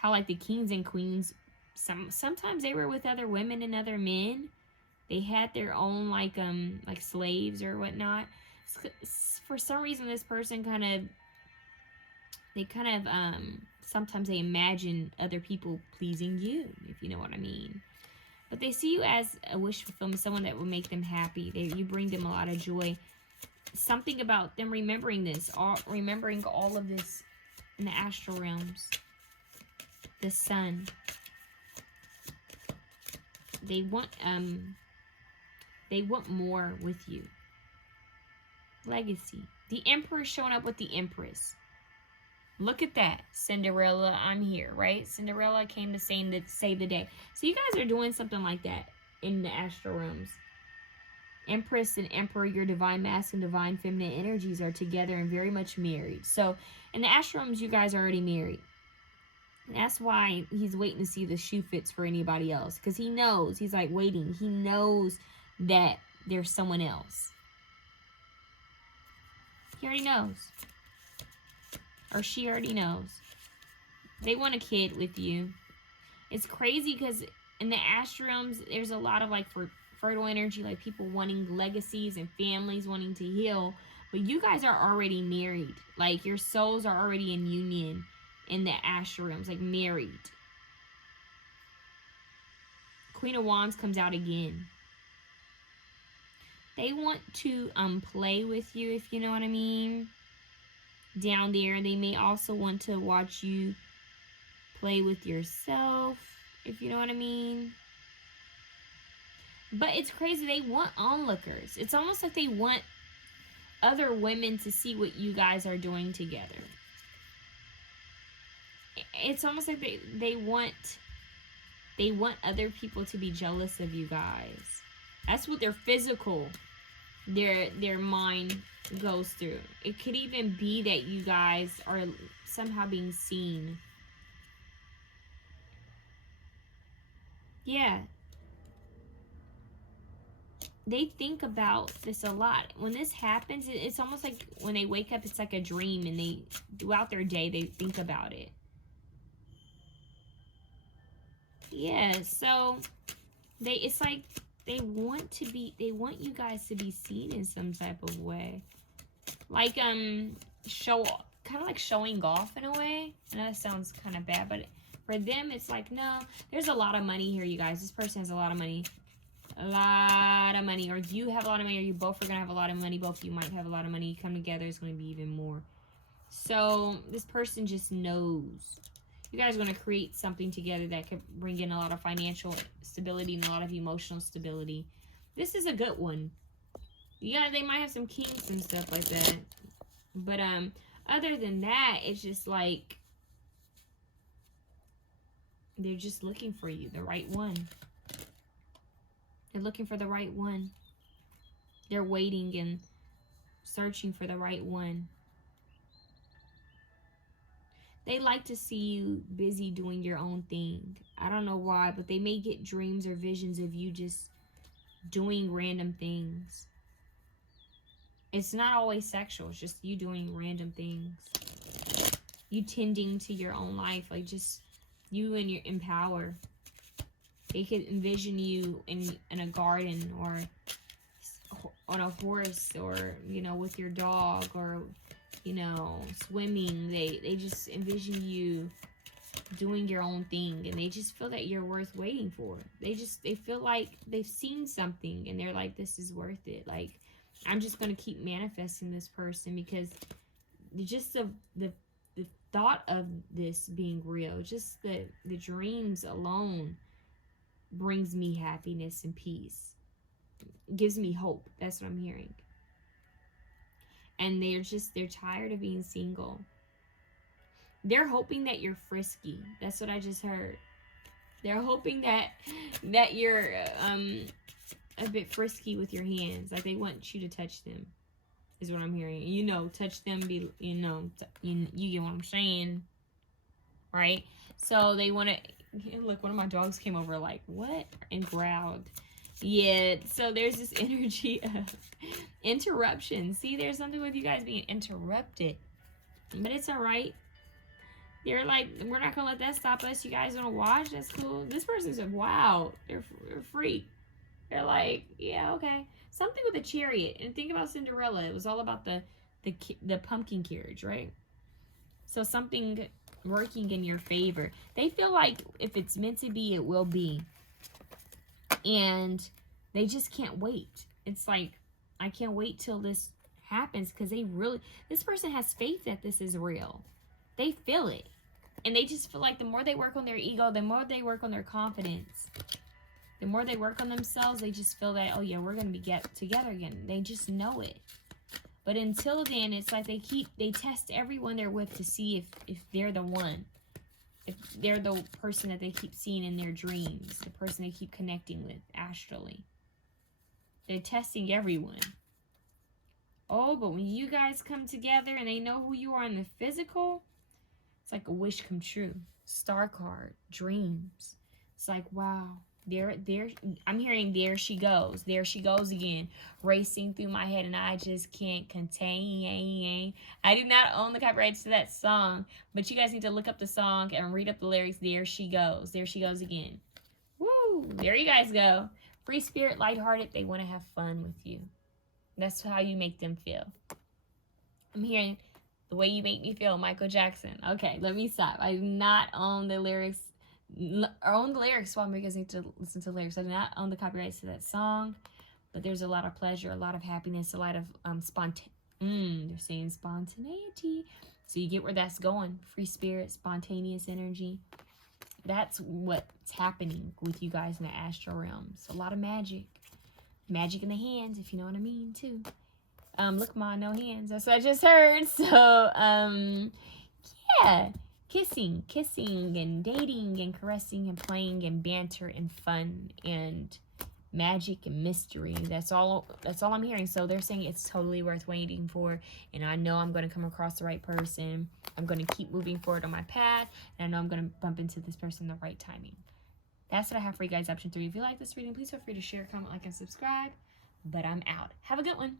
how like the kings and queens, sometimes they were with other women and other men. They had their own like slaves or whatnot. For some reason, this person sometimes they imagine other people pleasing you, if you know what I mean. But they see you as a wish fulfillment, someone that will make them happy. You bring them a lot of joy. Something about them remembering this, remembering all of this in the astral realms. The sun. They want more with you. Legacy. The Emperor showing up with the Empress. Look at that. Cinderella, I'm here, right? Cinderella came to save the day. So you guys are doing something like that in the astral realms. Empress and Emperor, your divine masculine, divine feminine energies are together and very much married. So in the ashrams, you guys are already married. And that's why he's waiting to see the shoe fits for anybody else. Because he knows. He's like waiting. He knows that there's someone else. He already knows. Or she already knows. They want a kid with you. It's crazy because in the astrams, there's a lot of like fertile energy, like people wanting legacies and families wanting to heal. But you guys are already married. Like your souls are already in union in the ashrams, like married. Queen of Wands comes out again. They want to play with you, if you know what I mean. Down there, they may also want to watch you play with yourself, if you know what I mean. But it's crazy. They want onlookers. It's almost like they want other women to see what you guys are doing together. It's almost like they want other people to be jealous of you guys. That's what their physical, their mind goes through. It could even be that you guys are somehow being seen. Yeah. They think about this a lot. When this happens, it's almost like when they wake up, it's like a dream, and they, throughout their day, they think about it. Yeah, so it's like they want you guys to be seen in some type of way. Like, kind of like showing off in a way. I know that sounds kind of bad, but for them, it's like, no, there's a lot of money here, you guys. This person has a lot of money. A lot of money. Or you have a lot of money, or you both are going to have a lot of money. Both of you might have a lot of money. You come together, it's going to be even more. So, this person just knows. You guys are going to create something together that could bring in a lot of financial stability and a lot of emotional stability. This is a good one. Yeah, they might have some kinks and stuff like that. But other than that, it's just like they're just looking for you, the right one. They're looking for the right one. They're waiting and searching for the right one. They like to see you busy doing your own thing. I don't know why, but they may get dreams or visions of you just doing random things. It's not always sexual. It's just you doing random things. You tending to your own life. Like just you in power. They could envision you in a garden or on a horse or, you know, with your dog or, you know, swimming. They just envision you doing your own thing, and they just feel that you're worth waiting for. They feel like they've seen something and they're like, this is worth it. Like, I'm just going to keep manifesting this person because just the thought of this being real, just the dreams alone brings me happiness and peace. It gives me hope. That's what I'm hearing. And they're tired of being single. They're hoping that you're frisky. That's what I just heard. They're hoping that you're a bit frisky with your hands. Like they want you to touch them, is what I'm hearing. You know, touch them, be, you know, you get what I'm saying, right? So they want to, look, one of my dogs came over like, what? And growled. Yeah, so there's this energy of interruption. See, there's something with you guys being interrupted. But it's all right. They're like, we're not going to let that stop us. You guys want to watch? That's cool. This person said, wow, they're free. They're like, yeah, okay. Something with a chariot. And think about Cinderella. It was all about the pumpkin carriage, right? So something working in your favor. They feel like if it's meant to be, it will be. And they just can't wait. It's like, I can't wait till this happens because this person has faith that this is real. They feel it. And they just feel like the more they work on their ego, the more they work on their confidence, the more they work on themselves, they just feel that, oh yeah, we're going to be together again. They just know it. But until then, it's like they test everyone they're with to see if they're the one. If they're the person that they keep seeing in their dreams, the person they keep connecting with astrally. They're testing everyone. Oh, but when you guys come together and they know who you are in the physical, it's like a wish come true. Star card, dreams. It's like, wow. I'm hearing there she goes. There she goes again. Racing through my head and I just can't contain. I do not own the copyrights to that song, but you guys need to look up the song and read up the lyrics. There she goes. There she goes again. Woo! There you guys go. Free spirit, lighthearted. They want to have fun with you. That's how you make them feel. I'm hearing the way you make me feel, Michael Jackson. Okay, let me stop. I do not own the lyrics. Well, you guys need to listen to the lyrics. I do not own the copyrights to that song, but there's a lot of pleasure, a lot of happiness, a lot of they're saying spontaneity. So you get where that's going. Free spirit, spontaneous energy. That's what's happening with you guys in the astral realms. A lot of magic. Magic in the hands, if you know what I mean, too. Look, Ma, no hands. That's what I just heard. So, yeah. Kissing and dating and caressing and playing and banter and fun and magic and mystery. That's all I'm hearing. So they're saying it's totally worth waiting for, and I know I'm going to come across the right person. I'm going to keep moving forward on my path, and I know I'm going to bump into this person the right timing. That's what I have for you guys, option 3. If you like this reading, please feel free to share, comment, like, and subscribe. But I'm out. Have a good one.